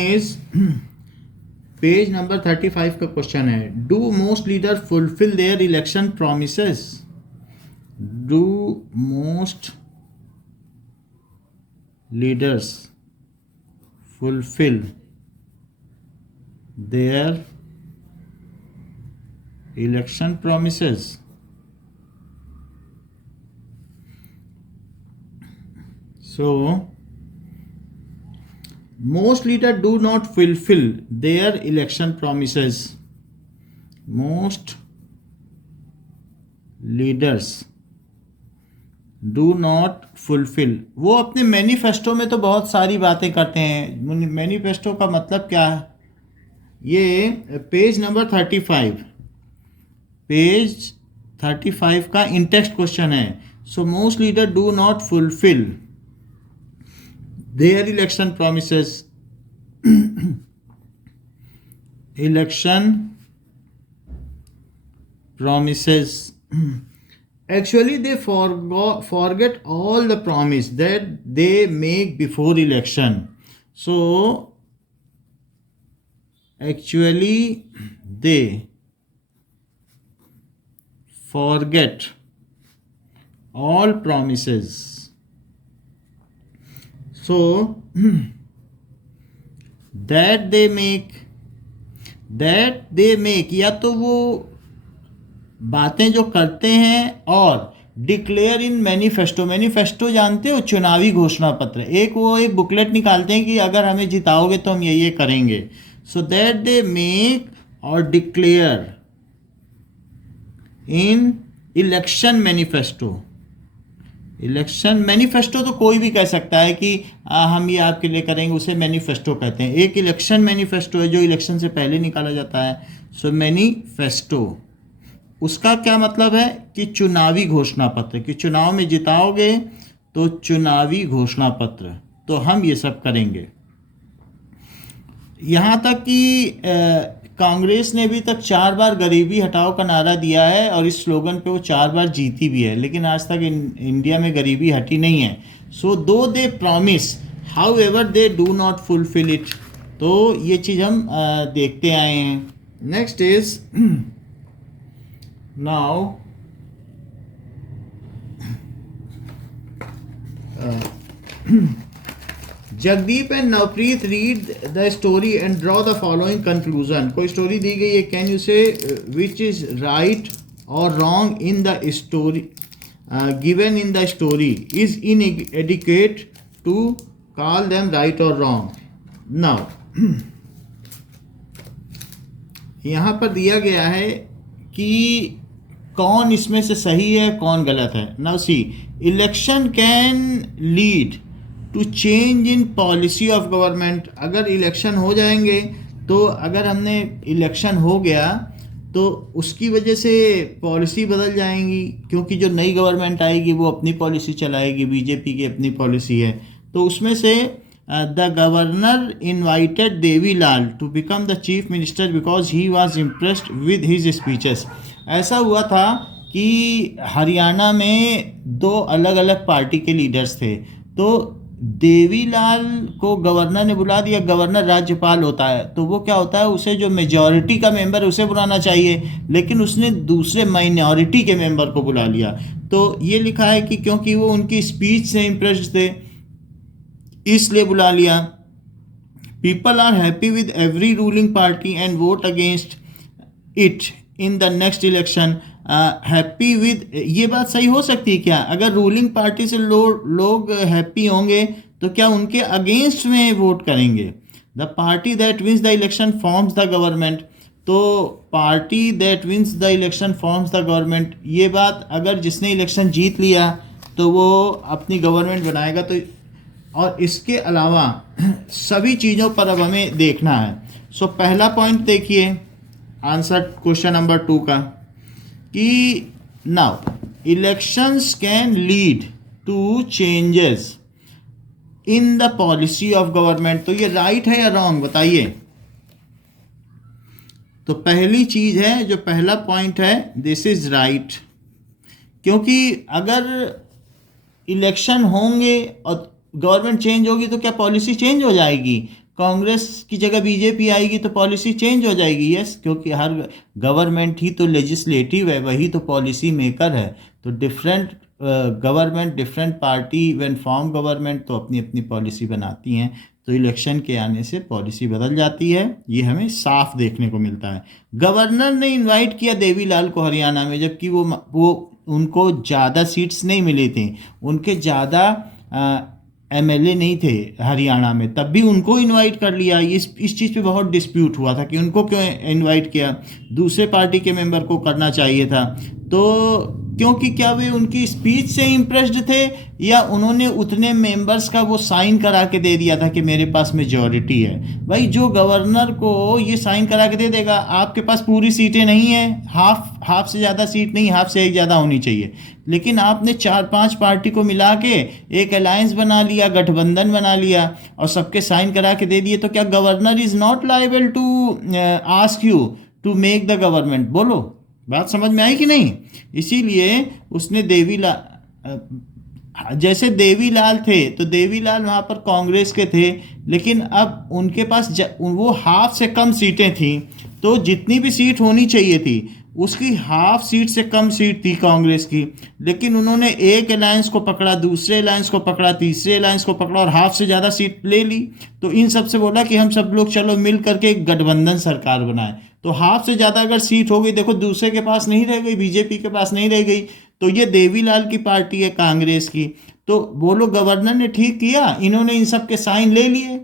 Is page number 35 का question है, do most leader fulfil there election promises? Do most leaders fulfil there election promises? So most leaders do not fulfill their election promises. Most leaders do not fulfill. वो अपने manifesto में तो बहुत सारी बातें करते हैं. मैनिफेस्टो का मतलब क्या है? ये पेज नंबर 35, पेज 35 का इंटेक्स्ट क्वेश्चन है. So most leader do not fulfil their election promises. Election promises. Actually they forget all the promise that they make before election. So actually they forget all promises. So that they make या तो वो बातें जो करते हैं और declare in manifesto जानते हो, चुनावी घोषणा पत्र. वो एक बुकलेट निकालते हैं कि अगर हमें जिताओगे तो हम ये करेंगे. सो दैट दे मेक और declare in election manifesto. Election manifesto तो कोई भी कह सकता है कि हम ये आपके लिए करेंगे, उसे मैनिफेस्टो कहते हैं. एक इलेक्शन मैनिफेस्टो है जो इलेक्शन से पहले निकाला जाता है. सो मैनिफेस्टो, उसका क्या मतलब है कि चुनावी घोषणा पत्र, कि चुनाव में जिताओगे तो चुनावी घोषणा पत्र, तो हम ये सब करेंगे. यहाँ तक कि कांग्रेस ने अभी तक 4 बार गरीबी हटाओ का नारा दिया है और इस स्लोगन पे वो 4 बार जीती भी है, लेकिन आज तक इंडिया में गरीबी हटी नहीं है. So do they promise, however they do not fulfil it. तो ये चीज़ हम देखते आए हैं. Next is now Jagdeep and Navpreet read the story and draw the following conclusion. कोई स्टोरी दी गई है, can you say which is right or wrong in the story given in the story is inadequate to call them right or wrong. Now यहाँ पर दिया गया है कि कौन इसमें से सही है कौन गलत है. Now see, election can lead to change in policy of government. अगर इलेक्शन हो जाएंगे तो अगर हमने इलेक्शन हो गया तो उसकी वजह से पॉलिसी बदल जाएंगी, क्योंकि जो नई गवर्नमेंट आएगी वो अपनी पॉलिसी चलाएगी. बीजेपी की अपनी पॉलिसी है. तो उसमें से the governor invited Devilal to become the chief minister because he was impressed with his speeches. ऐसा हुआ था कि हरियाणा में 2 अलग अलग पार्टी के लीडर्स थे. तो देवीलाल को गवर्नर ने बुला दिया. गवर्नर राज्यपाल होता है, तो वो क्या होता है, उसे जो मेजॉरिटी का मेंबर है उसे बुलाना चाहिए, लेकिन उसने दूसरे माइनॉरिटी के मेंबर को बुला लिया. तो ये लिखा है कि क्योंकि वो उनकी स्पीच से इम्प्रेस्ड थे इसलिए बुला लिया. People are happy with every ruling party and vote against it in the next election. Happy with, ये बात सही हो सकती है क्या? अगर रूलिंग पार्टी से लोग हैप्पी होंगे तो क्या उनके अगेंस्ट में वोट करेंगे? The party that wins the election forms the government. तो party that wins the election forms the government, ये बात अगर जिसने इलेक्शन जीत लिया तो वो अपनी गवर्नमेंट बनाएगा. तो और इसके अलावा सभी चीज़ों पर अब हमें देखना है. सो पहला पॉइंट देखिए आंसर क्वेश्चन नंबर 2 का, कि now elections can lead to changes in the policy of government. तो ये राइट है या रॉन्ग बताइए. तो पहली चीज है, जो पहला पॉइंट है, दिस इज राइट. क्योंकि अगर इलेक्शन होंगे और गवर्नमेंट चेंज होगी तो क्या पॉलिसी चेंज हो जाएगी? कांग्रेस की जगह बीजेपी आएगी तो पॉलिसी चेंज हो जाएगी। यस, क्योंकि हर गवर्नमेंट ही तो लेजिस्लेटिव है, वही तो पॉलिसी मेकर है। तो different government, different party when form government तो अपनी अपनी पॉलिसी बनाती हैं, तो इलेक्शन के आने से पॉलिसी बदल जाती है, ये हमें साफ देखने को मिलता है। गवर्नर ने इनवाइट किया देवीलाल को हरियाणा में, जबकि वो उनको ज़्यादा सीट्स नहीं मिली थी, उनके ज़्यादा एमएलए नहीं थे हरियाणा में, तब भी उनको इनवाइट कर लिया। इस चीज़ पे बहुत डिस्प्यूट हुआ था कि उनको क्यों इनवाइट किया, दूसरे पार्टी के मेंबर को करना चाहिए था। तो क्योंकि क्या वे उनकी स्पीच से इम्प्रेस्ड थे, या उन्होंने उतने मेंबर्स का वो साइन करा के दे दिया था कि मेरे पास मेजॉरिटी है। भाई जो गवर्नर को ये साइन करा के दे देगा, आपके पास पूरी सीटें नहीं है, हाफ से ज़्यादा सीट नहीं, हाफ से एक ज़्यादा होनी चाहिए, लेकिन आपने 4-5 पार्टी को मिला के एक अलायंस बना लिया, गठबंधन बना लिया और सबके साइन करा के दे दिए, तो क्या governor is not liable to ask you to make the government? बोलो, बात समझ में आई कि नहीं? इसीलिए उसने जैसे देवीलाल थे, तो देवीलाल वहाँ पर कांग्रेस के थे, लेकिन अब उनके पास वो हाफ से कम सीटें थी, तो जितनी भी सीट होनी चाहिए थी उसकी हाफ सीट से कम सीट थी कांग्रेस की, लेकिन उन्होंने एक अलायंस को पकड़ा, दूसरे अलायंस को पकड़ा, तीसरे अलायंस को पकड़ा और हाफ से ज़्यादा सीट ले ली। तो इन सब से बोला कि हम सब लोग चलो मिल करके एक गठबंधन सरकार बनाए। तो हाफ से ज़्यादा अगर सीट हो गई, देखो दूसरे के पास नहीं रह गई, बीजेपी के पास नहीं रह गई, तो ये देवीलाल की पार्टी है कांग्रेस की। तो बोलो गवर्नर ने ठीक किया, इन्होंने इन सब के साइन ले लिए।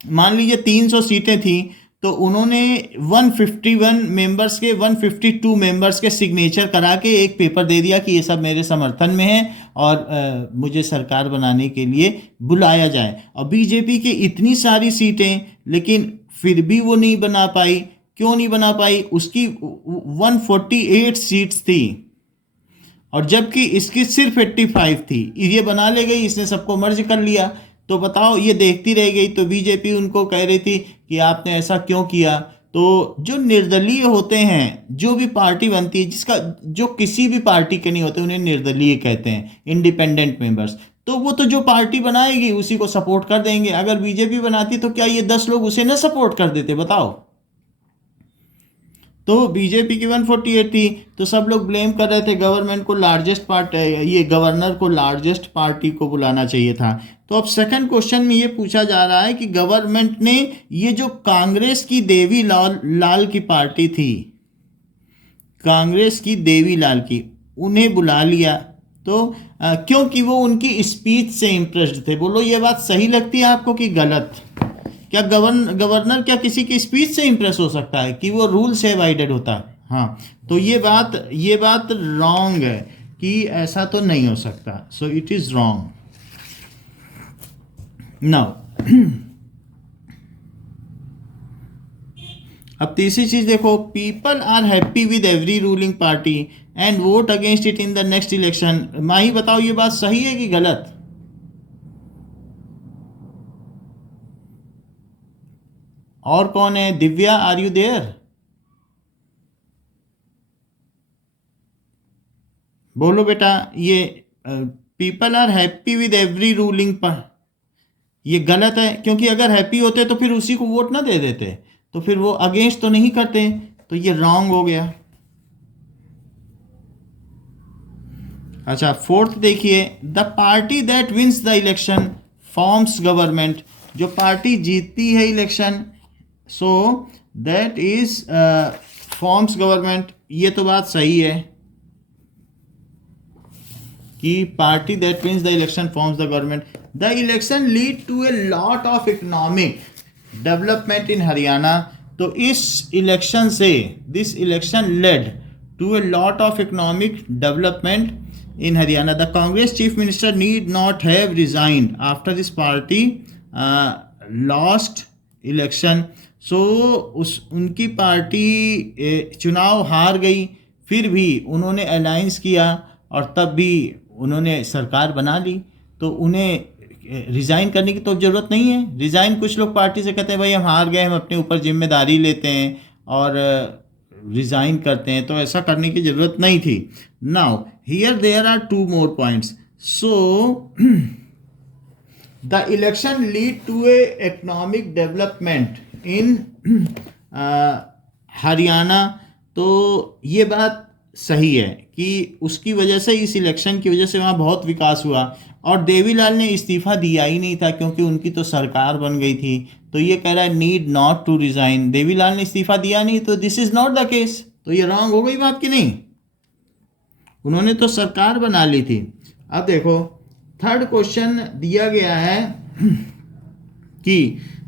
मान लीजिए 300 सीटें थी, तो उन्होंने 151 मेंबर्स के 152 मेंबर्स के सिग्नेचर करा के एक पेपर दे दिया कि ये सब मेरे समर्थन में है और मुझे सरकार बनाने के लिए बुलाया जाए। और बीजेपी की इतनी सारी सीटें, लेकिन फिर भी वो नहीं बना पाई। क्यों नहीं बना पाई? उसकी 148 सीट्स थी और जबकि इसकी सिर्फ 85 थी। ये बना ले गई, इसने सबको मर्ज कर लिया। तो बताओ, ये देखती रह गई। तो बीजेपी उनको कह रही थी कि आपने ऐसा क्यों किया। तो जो निर्दलीय होते हैं, जो भी पार्टी बनती है जिसका जो किसी भी पार्टी के नहीं होते, उन्हें निर्दलीय कहते हैं, इंडिपेंडेंट मेंबर्स। तो वो तो जो पार्टी बनाएगी उसी को सपोर्ट कर देंगे। अगर बीजेपी बनाती तो क्या ये 10 लोग उसे न सपोर्ट कर देते? बताओ। तो बीजेपी की 148 थी, तो सब लोग ब्लेम कर रहे थे गवर्नमेंट को, लार्जेस्ट पार्टी, ये गवर्नर को लार्जेस्ट पार्टी को बुलाना चाहिए था। तो अब सेकंड क्वेश्चन में ये पूछा जा रहा है कि गवर्नमेंट ने ये जो कांग्रेस की देवीलाल की पार्टी थी, कांग्रेस की देवीलाल की, उन्हें बुला लिया। तो क्योंकि वो उनकी स्पीच से इम्प्रेस्ड थे। बोलो, ये बात सही लगती है आपको कि गलत? क्या गवर्नर क्या किसी की स्पीच से इम्प्रेस हो सकता है कि वो रूल से अवॉइडेड होता है? हाँ, तो ये बात रॉन्ग है कि ऐसा तो नहीं हो सकता। So it is wrong. Now अब तीसरी चीज देखो, people are happy with every ruling party and vote against it in the next election. Mahi बताओ, ये बात सही है कि गलत? और कौन है? Divya, are you there? बोलो बेटा। ये people are happy with every ruling पर, ये गलत है, क्योंकि अगर हैप्पी होते तो फिर उसी को वोट ना दे देते, तो फिर वो अगेंस्ट तो नहीं करते, तो ये रॉन्ग हो गया। अच्छा, फोर्थ देखिए, the party that wins the election forms government. जो पार्टी जीतती है election, so that is forms government. ये तो बात सही है कि party that wins the election forms the government. The election lead to a lot of economic development in Haryana. तो इस इलेक्शन से, this election led to a lot of economic development in Haryana. The Congress chief minister need not have resigned after this party lost election. So उनकी party चुनाव हार गई, फिर भी उन्होंने अलायंस किया और तब भी उन्होंने सरकार बना ली। तो उन्हें रिज़ाइन करने की तो ज़रूरत नहीं है। रिज़ाइन कुछ लोग पार्टी से कहते हैं भाई हम हार गए, हम अपने ऊपर जिम्मेदारी लेते हैं और रिज़ाइन करते हैं, तो ऐसा करने की ज़रूरत नहीं थी। Now here there are 2 more points. So the election lead to a economic development in Haryana. तो ये बात सही है कि उसकी वजह से, इस इलेक्शन की वजह से वहाँ बहुत विकास हुआ। और देवीलाल ने इस्तीफा दिया ही नहीं था क्योंकि उनकी तो सरकार बन गई थी। तो ये कह रहा है need not to resign, Devilal ने इस्तीफा दिया नहीं तो this is not the case. तो ये रॉन्ग हो गई बात कि नहीं? उन्होंने तो सरकार बना ली थी। अब देखो थर्ड क्वेश्चन दिया गया है कि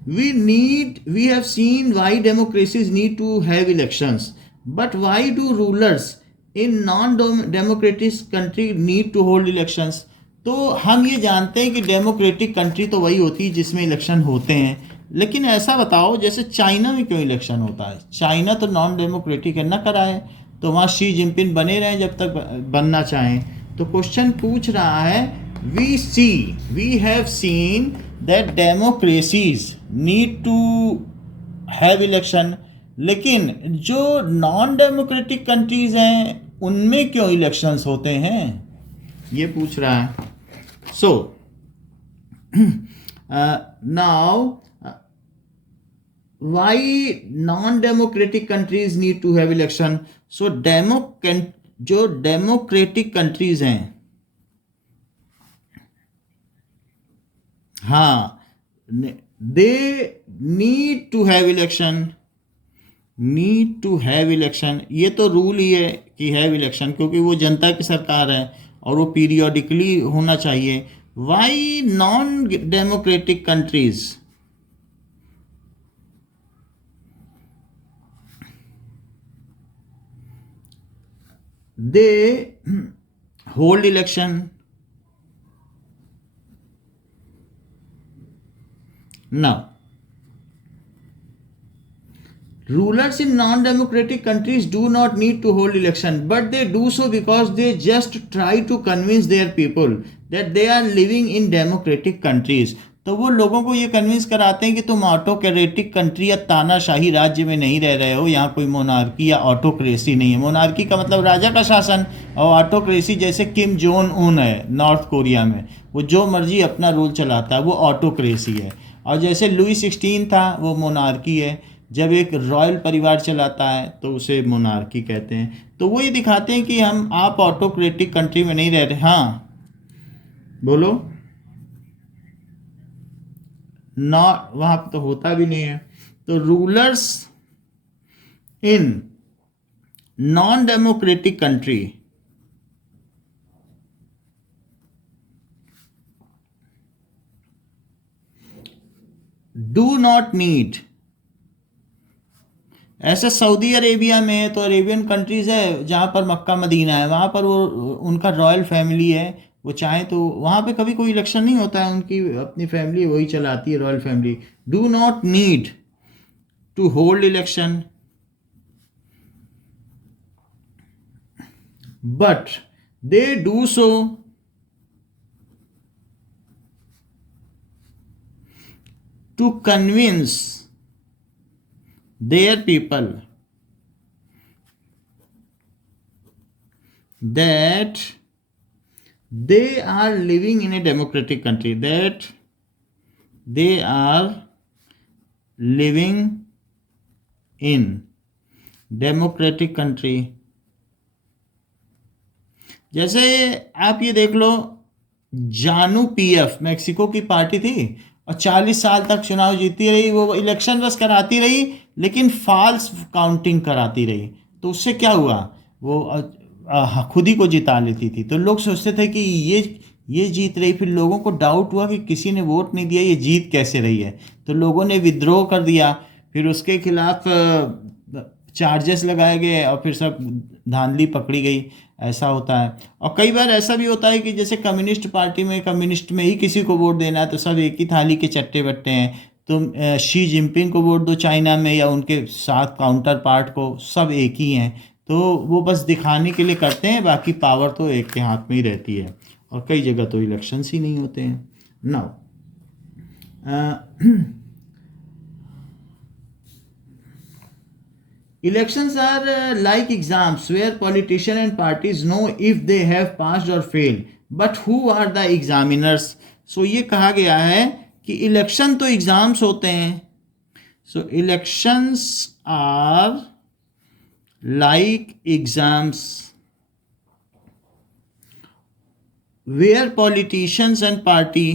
we have seen why democracies need to have elections but why do rulers in non democratic country need to hold elections. तो हम ये जानते हैं कि डेमोक्रेटिक कंट्री तो वही होती है जिसमें इलेक्शन होते हैं, लेकिन ऐसा बताओ जैसे चाइना में क्यों इलेक्शन होता है? चाइना तो नॉन डेमोक्रेटिक है, ना कराए तो वहाँ शी जिनपिंग बने रहें जब तक बनना चाहें। तो क्वेश्चन पूछ रहा है we have seen that democracies need to have election, लेकिन जो नॉन डेमोक्रेटिक कंट्रीज हैं उनमें क्यों इलेक्शंस होते हैं, ये पूछ रहा है। So now why non-democratic countries need to have election? So जो डेमोक्रेटिक कंट्रीज हैं, हाँ, they need to have election, need to have election. ये तो रूल ही है कि हैव इलेक्शन, क्योंकि वो जनता की सरकार है और वो पीरियोडिकली होना चाहिए। Why non democratic countries they hold election? Now rulers in non-democratic countries do not need to hold election, but they do so because they just try to convince their people that they are living in democratic countries. तो वो लोगों को ये convince कराते हैं कि तुम autocratic country या तानाशाही राज्य में नहीं रह रहे हो, यहाँ कोई मोनार्की या ऑटोक्रेसी नहीं है। मोनार्की का मतलब राजा का शासन, और ऑटोक्रेसी जैसे किम जोन उन है नॉर्थ कोरिया में, वो जो मर्जी अपना रूल चलाता है, वो ऑटोक्रेसी है। और जैसे लुई 16 था, वो मोनार्की है। जब एक रॉयल परिवार चलाता है तो उसे मोनार्की कहते हैं। तो वो ये दिखाते हैं कि आप ऑटोक्रेटिक कंट्री में नहीं रह रहे। हाँ बोलो। नॉट, वहाँ पर तो होता भी नहीं है। तो rulers in non democratic country do not need, ऐसे सऊदी अरेबिया में है तो अरेबियन कंट्रीज़ है जहाँ पर मक्का मदीना है, वहाँ पर वो उनका रॉयल फैमिली है, वो चाहे तो वहाँ पे कभी कोई इलेक्शन नहीं होता है, उनकी अपनी फैमिली वही चलाती है, royal family. Do not need to hold election but they do so to convince their people that they are living in a democratic country, that they are living in democratic country। जैसे आप ये देख लो, जानू PF Mexico की party थी और 40 साल तक चुनाव जीतती रही, वो इलेक्शन बस कराती रही लेकिन फॉल्स काउंटिंग कराती रही। तो उससे क्या हुआ, वो खुद ही को जिता लेती थी। तो लोग सोचते थे कि ये जीत रही, फिर लोगों को डाउट हुआ कि किसी ने वोट नहीं दिया, ये जीत कैसे रही है। तो लोगों ने विद्रोह कर दिया, फिर उसके खिलाफ चार्जेस लगाए गए और फिर सब धांधली पकड़ी गई। ऐसा होता है। और कई बार ऐसा भी होता है कि जैसे कम्युनिस्ट पार्टी में, कम्युनिस्ट में ही किसी को वोट देना है तो सब एक ही थाली के चट्टे बट्टे हैं। तुम शी जिनपिंग को वोट दो चाइना में या उनके साथ काउंटर पार्ट को, सब एक ही हैं। तो वो बस दिखाने के लिए करते हैं, बाकी पावर तो एक के हाथ में ही रहती है। और कई जगह तो इलेक्शंस ही नहीं होते हैं। Now elections are like exams where politicians and parties know if they have passed or failed, but who are the examiners? सो ये कहा गया है कि इलेक्शन तो एग्जाम्स होते हैं, so elections are like exams where politicians and party,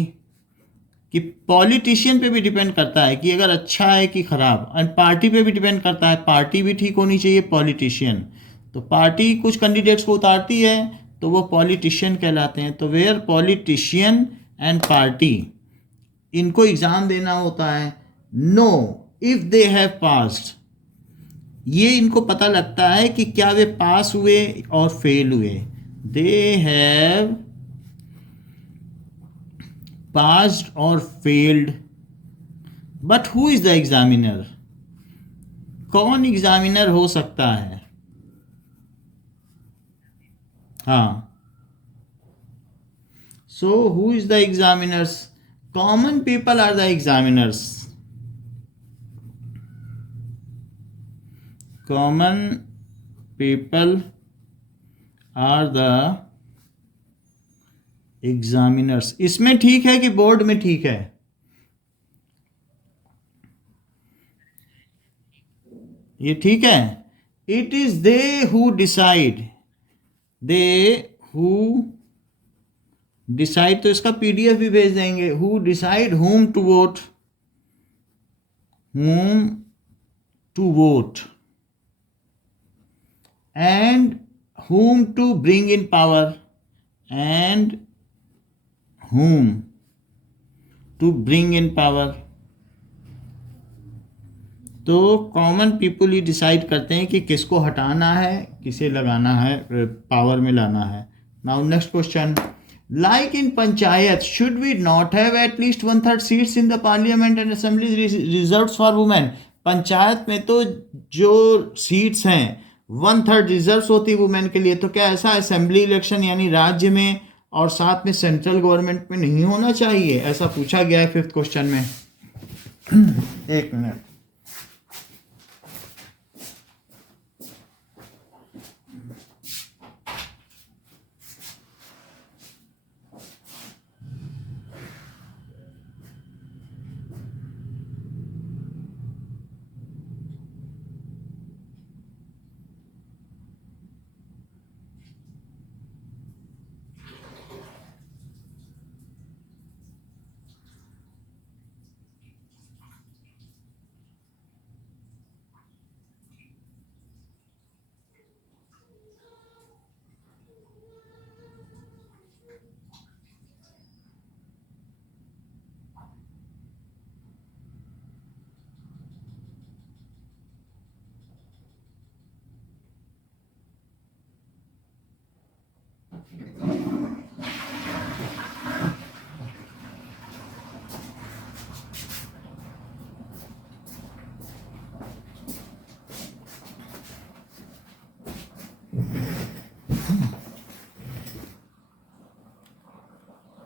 कि politician पे भी डिपेंड करता है कि अगर अच्छा है कि ख़राब, एंड पार्टी पे भी डिपेंड करता है, पार्टी भी ठीक होनी चाहिए, पॉलिटिशियन। तो पार्टी कुछ कैंडिडेट्स को उतारती है तो वो पॉलिटिशियन कहलाते हैं। तो वेयर पॉलिटिशियन एंड पार्टी, इनको एग्ज़ाम देना होता है। Know if they have passed, ये इनको पता लगता है कि क्या वे पास हुए और फेल हुए। They have passed or failed, but who is the examiner? कौन एग्जामिनर हो सकता है? हाँ, so who is the examiners? Common people are the examiners. Common people are the examiners. इसमें ठीक है कि बोर्ड में ठीक है? ये ठीक है। It is they who decide, they who decide, तो इसका पीडीएफ भी भेज देंगे। Who decide whom to vote, whom to vote, and whom to bring in power, and whom to bring in power। तो कॉमन पीपल ही decide करते हैं कि किसको हटाना है, किसे लगाना है, पावर में लाना है। Now next question, like in panchayat should we not have at least 1/3 seats in the parliament and assembly reserved for women. Panchayat में तो जो सीट्स हैं 1/3 रिजर्व होती है वुमेन के लिए, तो क्या ऐसा असेंबली इलेक्शन यानी राज्य में और साथ में सेंट्रल गवर्नमेंट में नहीं होना चाहिए? ऐसा पूछा गया है 5th क्वेश्चन में। एक minute,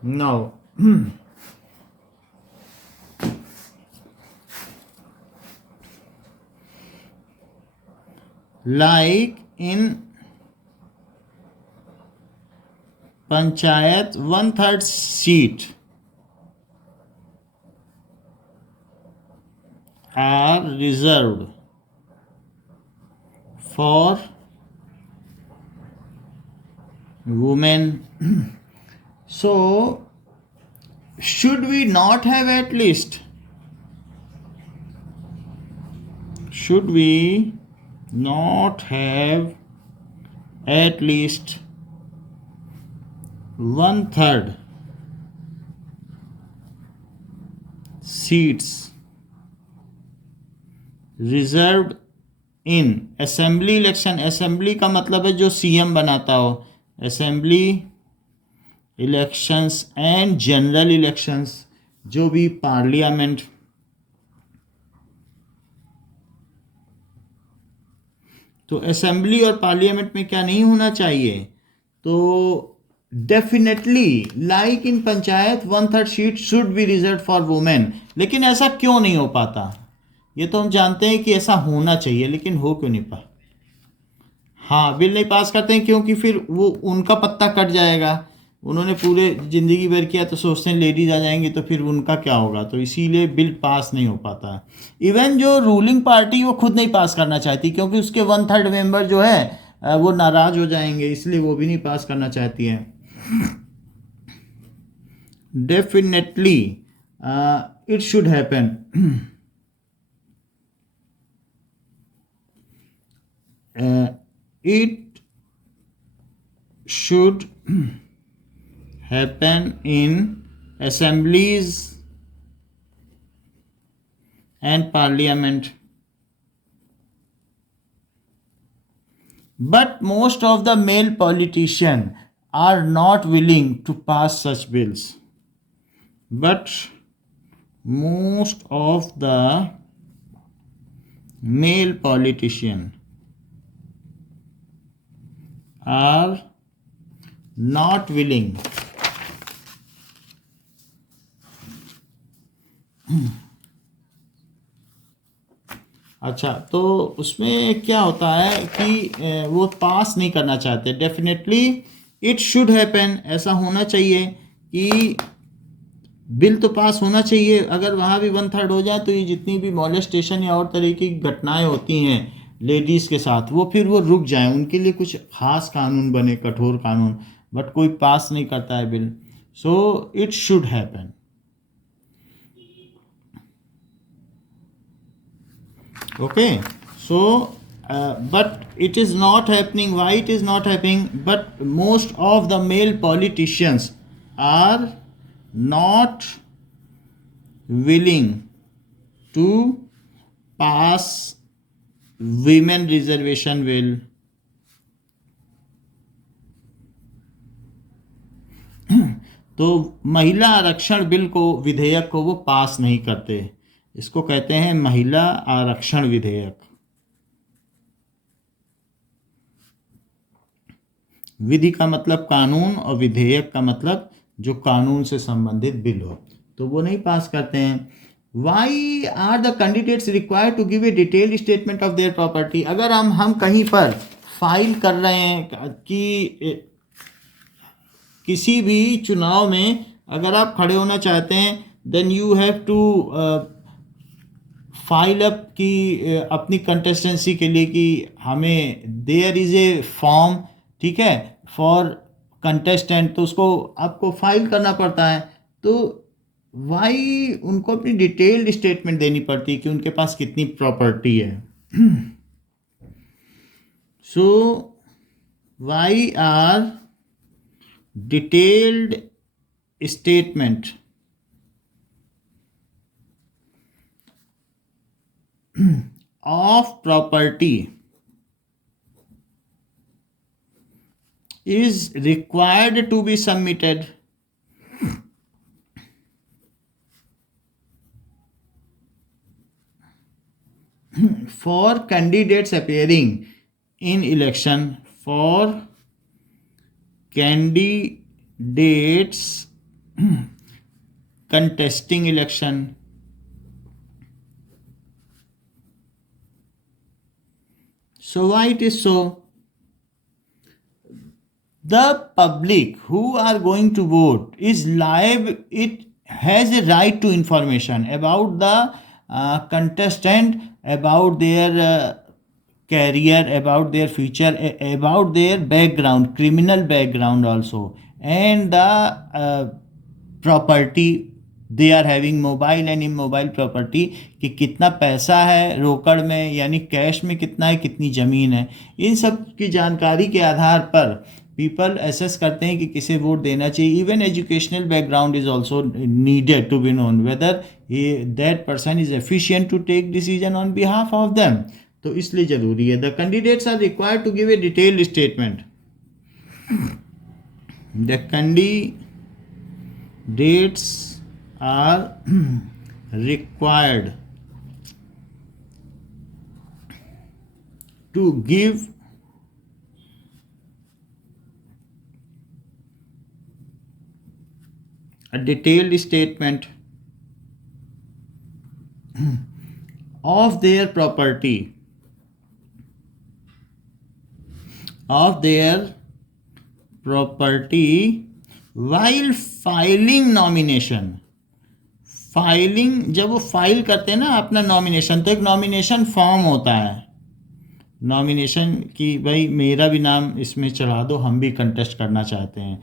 now like in panchayat 1/3 seat are reserved for women. So should we not have at least, should we not have at least 1/3 seats reserved in assembly election? Assembly का मतलब है जो सीएम बनाता हो। Assembly elections and general elections, जो भी parliament, तो assembly और पार्लियामेंट में क्या नहीं होना चाहिए? तो definitely like in panchayat 1/3 seat should be reserve for women. लेकिन ऐसा क्यों नहीं हो पाता? ये तो हम जानते हैं कि ऐसा होना चाहिए, लेकिन हो क्यों नहीं पा? हाँ, बिल नहीं पास करते हैं क्योंकि फिर वो उनका पत्ता कट जाएगा। उन्होंने पूरे ज़िंदगी भर किया तो सोचते हैं लेडीज आ जाएंगी तो फिर उनका क्या होगा, तो इसीलिए बिल पास नहीं हो पाता है। इवन जो रूलिंग पार्टी वो खुद नहीं पास करना चाहती, क्योंकि उसके 1/3 मेंबर जो है वो नाराज हो जाएंगे, इसलिए वो भी नहीं पास करना चाहती है। Definitely it should happen. It should happen in assemblies and parliament, but most of the male politicians are not willing to pass such bills. But most of the male politicians are not willing अच्छा, तो उसमें क्या होता है कि वो पास नहीं करना चाहते। डेफिनेटली इट शुड हैपन, ऐसा होना चाहिए कि बिल तो पास होना चाहिए। अगर वहाँ भी 1/3 हो जाए तो ये जितनी भी मॉलेस्टेशन या और तरह की घटनाएं होती हैं लेडीज़ के साथ, वो फिर वो रुक जाएं, उनके लिए कुछ खास कानून बने, कठोर कानून, बट कोई पास नहीं करता है bill. So it should happen. Okay, so but it is not happening. Why it is not happening? But most of the male politicians are not willing to pass women reservation bill. तो महिला आरक्षण bill को, विधेयक को वो पास नहीं करते। इसको कहते हैं महिला आरक्षण विधेयक। विधि का मतलब कानून और विधेयक का मतलब जो कानून से संबंधित बिल हो, तो वो नहीं पास करते हैं। Why are the candidates required to give a detailed statement of their property. अगर हम कहीं पर फाइल कर रहे हैं कि किसी भी चुनाव में अगर आप खड़े होना चाहते हैं, then you have to file up की अपनी कंटेस्टेंसी के लिए कि हमें देयर इज़ ए फॉर्म, ठीक है, फॉर कंटेस्टेंट, तो उसको आपको फाइल करना पड़ता है। तो वाई उनको अपनी डिटेल्ड स्टेटमेंट देनी पड़ती है कि उनके पास कितनी प्रॉपर्टी है। So why are detailed statement of property is required to be submitted for candidates appearing in election, for candidates contesting election, so why it is so? The public who are going to vote is liable, it has a right to information about the contestant, about their career, about their future, about their background, criminal background also, and the property they are having, mobile and immobile property, कि कितना पैसा है रोकड़ में यानी cash में कितना है, कितनी ज़मीन है। इन सब की जानकारी के आधार पर पीपल एसेस करते हैं कि किसे वोट देना चाहिए। Even educational background is also needed to be known whether that person is efficient to take decision on behalf of them, तो इसलिए ज़रूरी है। The candidates are required to give a detailed statement. The candidates are required to give a detailed statement of their property, while filing nomination, filing जब वो file करते हैं ना अपना नॉमिनेशन, तो एक नॉमिनेशन फॉर्म होता है, नॉमिनेशन कि भाई मेरा भी नाम इसमें चढ़ा दो, हम भी कंटेस्ट करना चाहते हैं।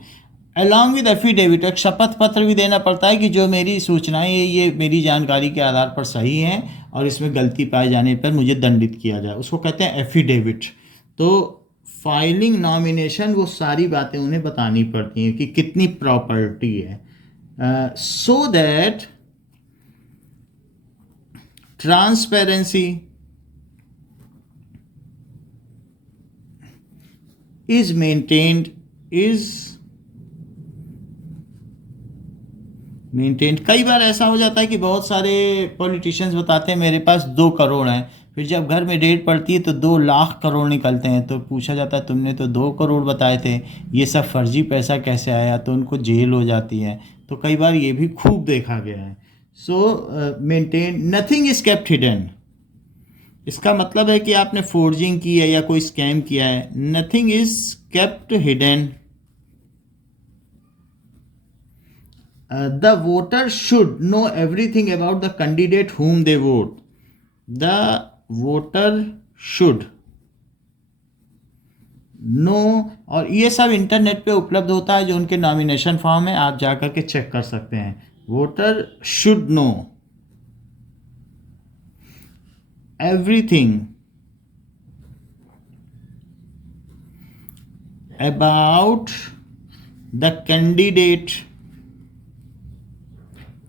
अलॉन्ग विद एफिडेविट, एक शपथ पत्र भी देना पड़ता है कि जो मेरी सूचनाएं ये मेरी जानकारी के आधार पर सही हैं और इसमें गलती पाए जाने पर मुझे दंडित किया जाए, उसको कहते हैं एफिडेविट। तो फाइलिंग नॉमिनेशन वो सारी बातें उन्हें बतानी पड़ती हैं कि कितनी प्रॉपर्टी है, so that transparency is maintained, कई बार ऐसा हो जाता है कि बहुत सारे पॉलिटिशियंस बताते हैं मेरे पास 2 करोड़ हैं, फिर जब घर में डेट पड़ती है तो 2 लाख करोड़ निकलते हैं, तो पूछा जाता है तुमने तो 2 करोड़ बताए थे, ये सब फर्जी पैसा कैसे आया, तो उनको जेल हो जाती है। तो कई बार ये भी खूब देखा गया है। सो maintain, nothing is kept hidden, इसका मतलब है कि आपने फोर्जिंग की है या कोई स्कैम किया है। Nothing is kept hidden. The voter should know everything about the candidate whom they vote. The voter should know, और ये सब इंटरनेट पे उपलब्ध होता है, जो उनके नॉमिनेशन फॉर्म है आप जाकर के चेक कर सकते हैं। Voter should no everything about the candidate।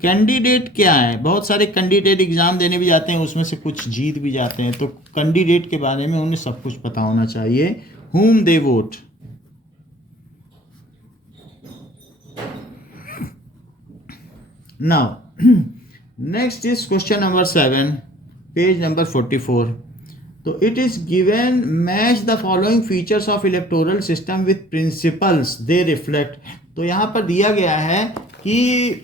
Candidate क्या है, बहुत सारे कैंडिडेट एग्जाम देने भी जाते हैं, उसमें से कुछ जीत भी जाते हैं, तो कैंडिडेट के बारे में उन्हें सब कुछ पता होना चाहिए। whom they vote, now next is question number 7, page number 44। तो it is given match the following features of electoral system with principles they reflect. तो यहाँ पर दिया गया है कि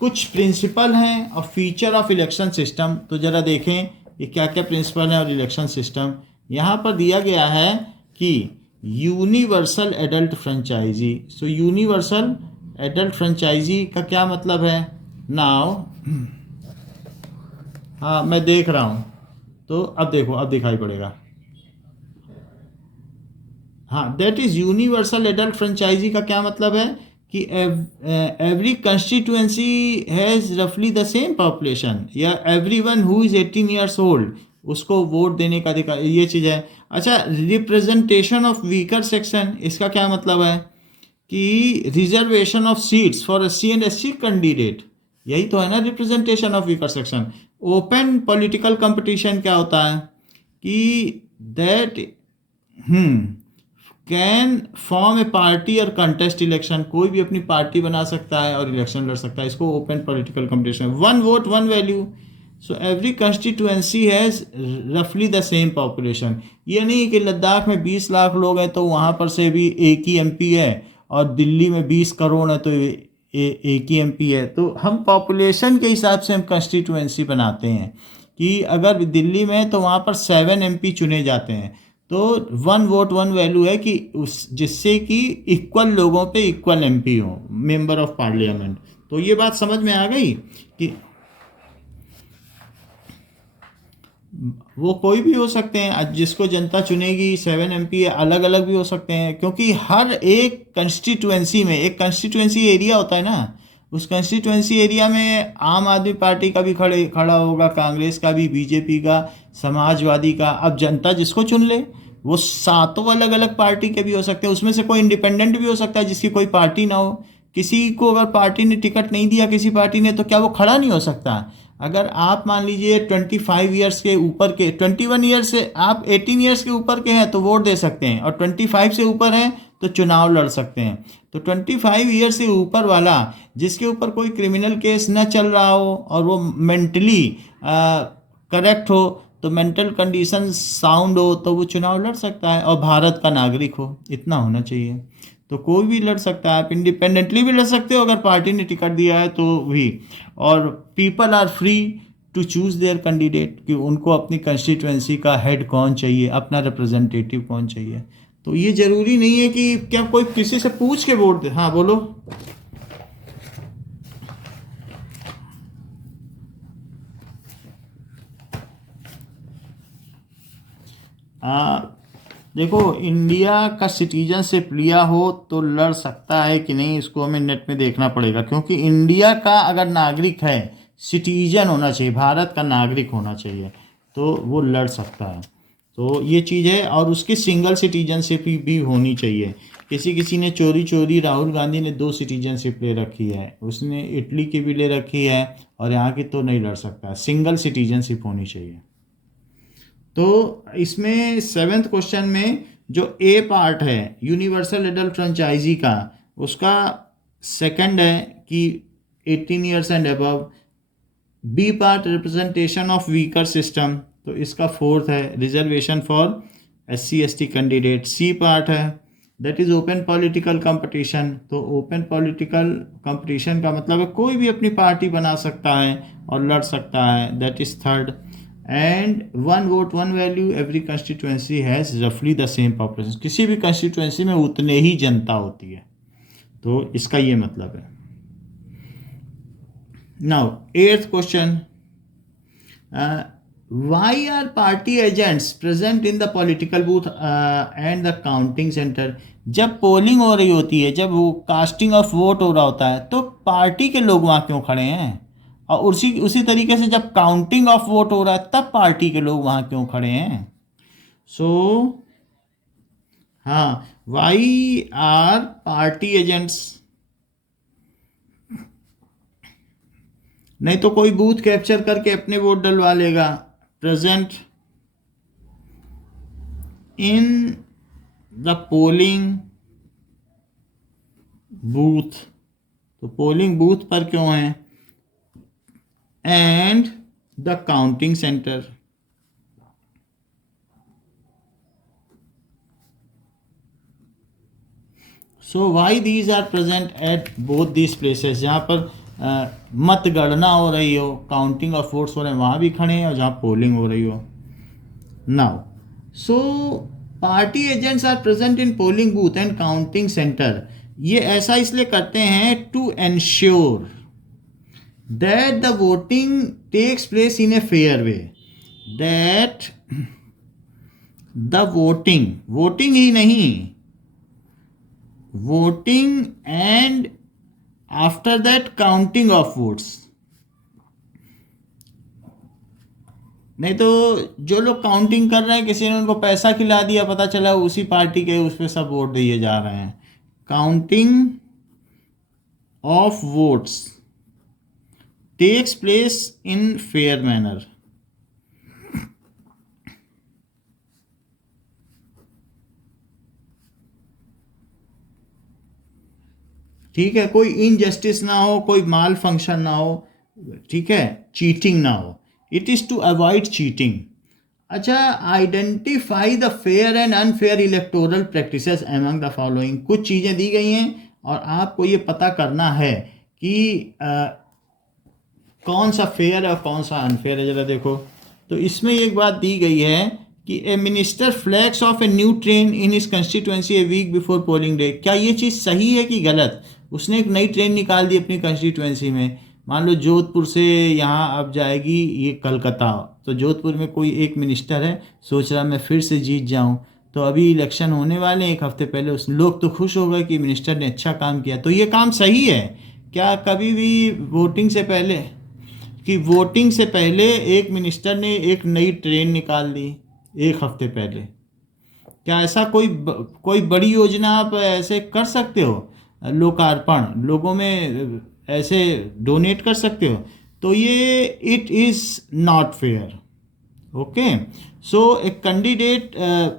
कुछ प्रिंसिपल हैं और फीचर ऑफ इलेक्शन सिस्टम। तो ज़रा देखें ये क्या क्या प्रिंसिपल हैं और इलेक्शन सिस्टम। यहाँ पर दिया गया है कि universal adult franchise. So universal adult franchise का क्या मतलब है? नाउ हाँ मैं देख रहा हूँ, तो अब देखो, अब दिखाई पड़ेगा। हाँ, that is universal adult franchise का क्या मतलब है कि एवरी कंस्टिट्यूएंसी हैज़ रफली द सेम पॉपुलेशन, या everyone who is 18 years old उसको वोट देने का अधिकार, ये चीज़ है। अच्छा, रिप्रेजेंटेशन ऑफ वीकर सेक्शन, इसका क्या मतलब है कि reservation of seats for SC and SC candidate, यही तो है ना representation of weaker section. Open political competition क्या होता है कि that can form A party और कंटेस्ट इलेक्शन, कोई भी अपनी पार्टी बना सकता है और इलेक्शन लड़ सकता है, इसको open political competition. 1 vote 1 value, so every constituency has रफली द सेम पॉपुलेशन। ये नहीं कि लद्दाख में 20 लाख लोग हैं तो वहाँ पर से भी एक ही MP है, और दिल्ली में 20 करोड़ है तो एक ही MP है। तो हम पॉपुलेशन के हिसाब से हम कंस्टिट्यूएंसी बनाते हैं कि अगर दिल्ली में है तो वहाँ पर 7 MP चुने जाते हैं। तो 1 वोट 1 वैल्यू है कि उस जिससे कि इक्वल लोगों पे इक्वल MP हो, मेंबर ऑफ पार्लियामेंट। तो ये बात समझ में आ गई कि वो कोई भी हो सकते हैं, जिसको जनता चुनेगी 7 MP अलग अलग भी हो सकते हैं, क्योंकि हर एक कंस्टिट्यूएंसी में एक कंस्टिट्यूएंसी एरिया होता है ना, उस कंस्टिट्यूएंसी एरिया में आम आदमी पार्टी का भी खड़ा होगा, कांग्रेस का भी, बीजेपी का, समाजवादी का। अब जनता जिसको चुन ले, वो 7 अलग अलग पार्टी के भी हो सकते हैं, उसमें से कोई इंडिपेंडेंट भी हो सकता है जिसकी कोई पार्टी ना हो। किसी को अगर पार्टी ने टिकट नहीं दिया किसी पार्टी ने, तो क्या वो खड़ा नहीं हो सकता? अगर आप मान लीजिए 25 ईयर्स के ऊपर के, 21 ईयर्स से आप 18 ईयर्स के ऊपर के हैं तो वोट दे सकते हैं, और 25 से ऊपर हैं तो चुनाव लड़ सकते हैं। तो 25 ईयर से ऊपर वाला जिसके ऊपर कोई क्रिमिनल केस न चल रहा हो और वो मेंटली करेक्ट हो, तो मेंटल कंडीशन साउंड हो, तो वो चुनाव लड़ सकता है, और भारत का नागरिक हो, इतना होना चाहिए। तो कोई भी लड़ सकता है, आप इंडिपेंडेंटली भी लड़ सकते हो अगर पार्टी ने टिकट दिया है तो भी। और people are free to choose their candidate, कि उनको अपनी कंस्टिट्यूएंसी का हेड कौन चाहिए, अपना रिप्रेजेंटेटिव कौन चाहिए। तो ये जरूरी नहीं है कि क्या कोई किसी से पूछ के वोट दे। हाँ बोलो। देखो, इंडिया का सिटीजनशिप लिया हो तो लड़ सकता है कि नहीं, इसको हमें नेट में देखना पड़ेगा, क्योंकि इंडिया का अगर नागरिक है, सिटीजन होना चाहिए, भारत का नागरिक होना चाहिए, तो वो लड़ सकता है। तो ये चीज़ है, और उसकी सिंगल सिटीजनशिप भी होनी चाहिए। किसी किसी ने चोरी चोरी, राहुल गांधी ने 2 सिटीजनशिप ले रखी है, उसने इटली की भी ले रखी है और यहाँ की, तो नहीं लड़ सकता। सिंगल सिटीजनशिप होनी चाहिए। तो इसमें 7th क्वेश्चन में जो ए पार्ट है यूनिवर्सल एडल्ट फ्रेंचाइजी का, उसका सेकंड है कि 18 years and above. B part representation of weaker system, तो इसका 4th है reservation for SC ST candidate. C part है that is open political competition, तो ओपन पॉलिटिकल कंपटीशन का मतलब है कोई भी अपनी पार्टी बना सकता है और लड़ सकता है, that is 3rd। And 1 vote 1 value, every constituency has रफली द सेम पॉपुलेशन, किसी भी कंस्टिट्यूएंसी में उतने ही जनता होती है, तो इसका ये मतलब है। Now 8th question, why are party agents present in the political booth and the counting centre. जब पोलिंग हो रही होती है, जब वो कास्टिंग ऑफ वोट हो रहा होता है, तो पार्टी के लोग वहाँ क्यों खड़े हैं? और उसी तरीके से जब काउंटिंग ऑफ वोट हो रहा है, तब पार्टी के लोग वहाँ क्यों खड़े हैं? सो हाँ, वाई आर पार्टी एजेंट्स। नहीं तो कोई बूथ कैप्चर करके अपने वोट डलवा लेगा। Present in the polling booth, तो पोलिंग बूथ पर क्यों है? And the counting centre. So why these are present at both these places, जहाँ पर मतगणना हो रही हो, काउंटिंग ऑफ वोट्स हो रहे हैं, वहाँ भी खड़े हैं, और जहाँ पोलिंग हो रही हो। Now so party agents are present in polling booth and counting centre. ये ऐसा इसलिए करते हैं to ensure that the voting takes place in a fair way, that the voting ही नहीं, voting and after that counting of votes. नहीं तो जो लोग काउंटिंग कर रहे हैं, किसी ने उनको पैसा खिला दिया, पता चला उसी पार्टी के, उस पर सब वोट दिए जा रहे हैं। Counting of votes takes place in fair manner. ठीक है, कोई इनजस्टिस ना हो, कोई माल फंक्शन ना हो, ठीक है, चीटिंग ना हो। It is to avoid cheating. अच्छा, identify the fair and unfair electoral practices among the following. कुछ चीज़ें दी गई हैं और आपको ये पता करना है कि कौन सा फेयर है और कौन सा अनफेयर है। ज़रा देखो, तो इसमें एक बात दी गई है कि a minister flags of a new train in his constituency a week before polling day. क्या ये चीज़ सही है कि गलत? उसने एक नई ट्रेन निकाल दी अपनी कंस्टिट्यूएंसी में, मान लो जोधपुर से यहाँ अब जाएगी ये कलकत्ता, तो जोधपुर में कोई एक मिनिस्टर है, सोच रहा मैं फिर से जीत जाऊँ, तो अभी इलेक्शन होने वाले हैं 1 हफ्ते पहले, उस लोग तो खुश हो गए कि मिनिस्टर ने अच्छा काम किया, तो ये काम सही है क्या? कभी भी वोटिंग से पहले एक मिनिस्टर ने एक नई ट्रेन निकाल दी 1 हफ्ते पहले, क्या ऐसा कोई बड़ी योजना आप ऐसे कर सकते हो? लोकार्पण लोगों में ऐसे डोनेट कर सकते हो? तो ये it is not fair. Okay, so a candidate,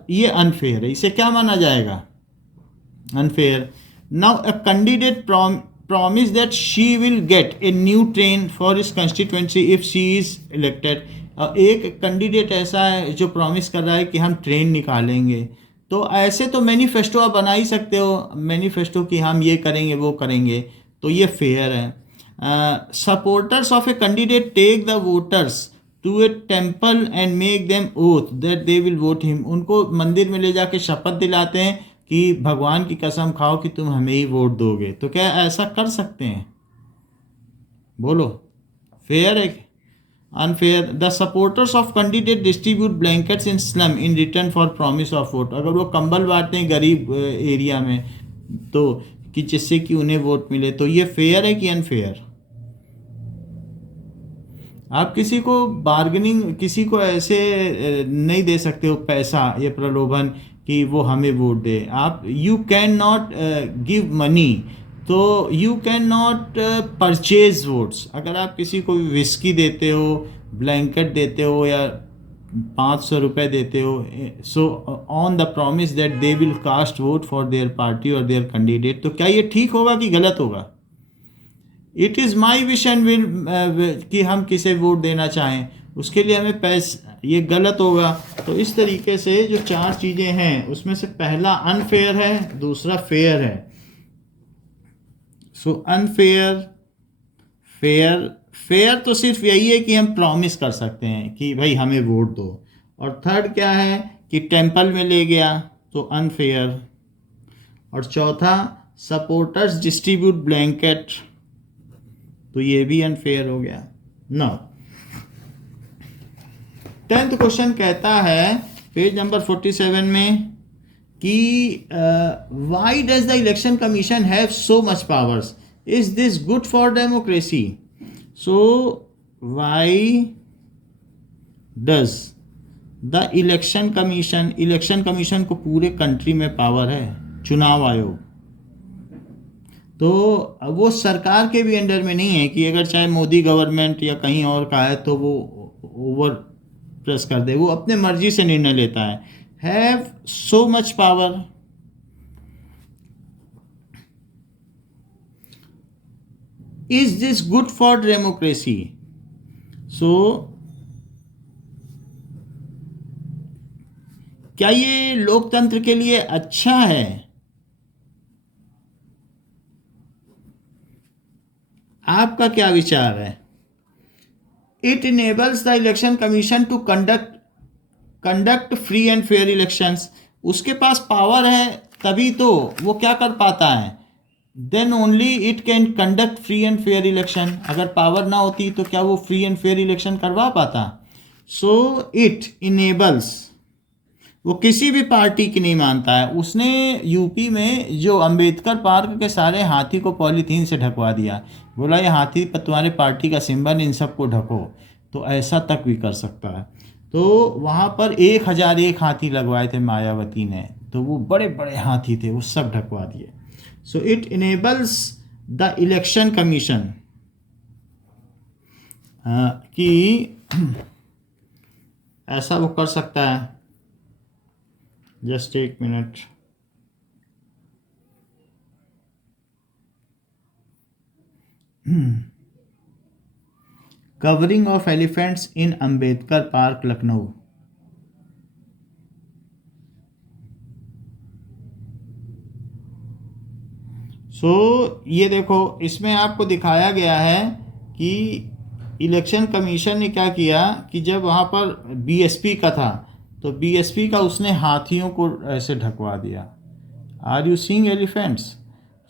ये अनफेयर है, इसे क्या माना जाएगा? Unfair. Now a candidate promise that she will get a new train for his constituency if she is elected। एक कैंडिडेट ऐसा है जो प्रॉमिस कर रहा है कि हम ट्रेन निकालेंगे, तो ऐसे तो मैनिफेस्टो आप बना ही सकते हो, मैनिफेस्टो कि हम ये करेंगे वो करेंगे, तो ये फेयर है। Supporters of a candidate take the voters to a temple and make them oath that they will vote him. उनको मंदिर में ले जाके शपथ दिलाते हैं कि भगवान की कसम खाओ कि तुम हमें ही वोट दोगे। तो क्या ऐसा कर सकते हैं? बोलो, फेयर है? Unfair. The supporters of candidate distribute blankets in slum in return for promise of vote. अगर वो कंबल बांटते हैं गरीब एरिया में तो कि जिससे कि उन्हें वोट मिले, तो ये फेयर है कि अनफेयर? आप किसी को बार्गेनिंग, किसी को ऐसे नहीं दे सकते हो पैसा या प्रलोभन कि वो हमें वोट दे। आप you can not give money, तो you can not purchase votes. अगर आप किसी को विस्की देते हो, ब्लैंकेट देते हो या 500 रुपये देते हो, so on the promise that they will cast vote for their party और देयर कैंडिडेट, तो क्या ये ठीक होगा कि गलत होगा? It is my wish and will कि हम किसे वोट देना चाहें, उसके लिए हमें पैसा, ये गलत होगा। तो इस तरीके से जो चार चीज़ें हैं उसमें से पहला अनफेयर है, दूसरा फेयर है। So unfair, fair. फेयर तो सिर्फ यही है कि हम प्रॉमिस कर सकते हैं कि भाई हमें वोट दो। और थर्ड क्या है कि टेम्पल में ले गया, तो अनफेयर। और चौथा सपोर्टर्स डिस्ट्रीब्यूट ब्लैंकेट, तो ये भी अनफेयर हो गया। नाउ 10th क्वेश्चन कहता है पेज नंबर 47 में कि why does the election commission have so much powers, is this good for democracy? So why does the election commission, election commission को पूरे कंट्री में पावर है, चुनाव आयोग, तो वो सरकार के भी अंडर में नहीं है कि अगर चाहे मोदी गवर्नमेंट या कहीं और का है तो वो ओवर प्रेस कर दे, वो अपने मर्जी से निर्णय लेता है। Have so much power, is this good for democracy? So क्या ये लोकतंत्र के लिए अच्छा है? आपका क्या विचार है? It enables the election commission to conduct free and fair elections. उसके पास पावर है तभी तो वो क्या कर पाता है, then only it can conduct free and fair election. अगर पावर ना होती तो क्या वो फ्री एंड फेयर इलेक्शन करवा पाता? सो इट इनेबल्स, वो किसी भी पार्टी की नहीं मानता है। उसने यूपी में जो अंबेडकर पार्क के सारे हाथी को पॉलीथीन से ढकवा दिया, बोला ये हाथी पर तुम्हारे पार्टी का सिंबल, इन सबको ढको, तो ऐसा तक भी कर सकता है। तो वहाँ पर 1001 हाथी लगवाए थे मायावती ने, तो वो बड़े बड़े हाथी थे, वो सब ढकवा दिए। So it enables the election commission कि ऐसा वो कर सकता है। जस्ट एक minute, covering of elephants in Ambedkar park Lucknow. So ये देखो, इसमें आपको दिखाया गया है कि इलेक्शन कमीशन ने क्या किया कि जब वहाँ पर बीएसपी का था तो बीएसपी का उसने हाथियों को ऐसे ढकवा दिया। Are you seeing elephants?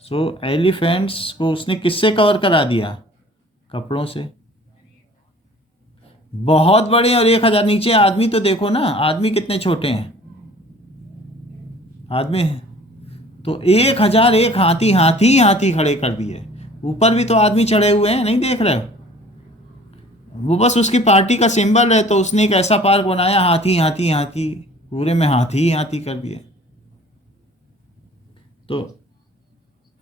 So elephants को उसने किससे कवर करा दिया? कपड़ों से। बहुत बड़े, और 1000 नीचे आदमी तो देखो ना, आदमी कितने छोटे हैं आदमी। तो 1001 हाथी खड़े कर दिए, ऊपर भी तो आदमी चढ़े हुए हैं, नहीं देख रहे हो? वो बस उसकी पार्टी का सिंबल है, तो उसने एक ऐसा पार्क बनाया, हाथी पूरे में हाथी कर दिए, तो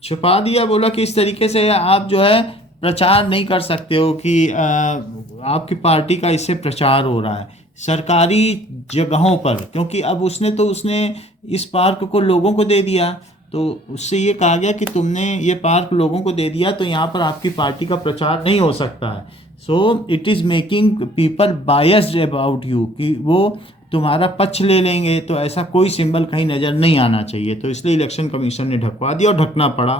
छुपा दिया। बोला कि इस तरीके से आप जो है प्रचार नहीं कर सकते हो कि आपकी पार्टी का इससे प्रचार हो रहा है सरकारी जगहों पर, क्योंकि अब उसने इस पार्क को लोगों को दे दिया, तो उससे ये कहा गया कि तुमने ये पार्क लोगों को दे दिया तो यहाँ पर आपकी पार्टी का प्रचार नहीं हो सकता है। So it is making people biased about you, कि वो तुम्हारा पक्ष ले लेंगे, तो ऐसा कोई सिंबल कहीं नज़र नहीं आना चाहिए। तो इसलिए इलेक्शन कमीशन ने ढकवा दिया और ढकना पड़ा।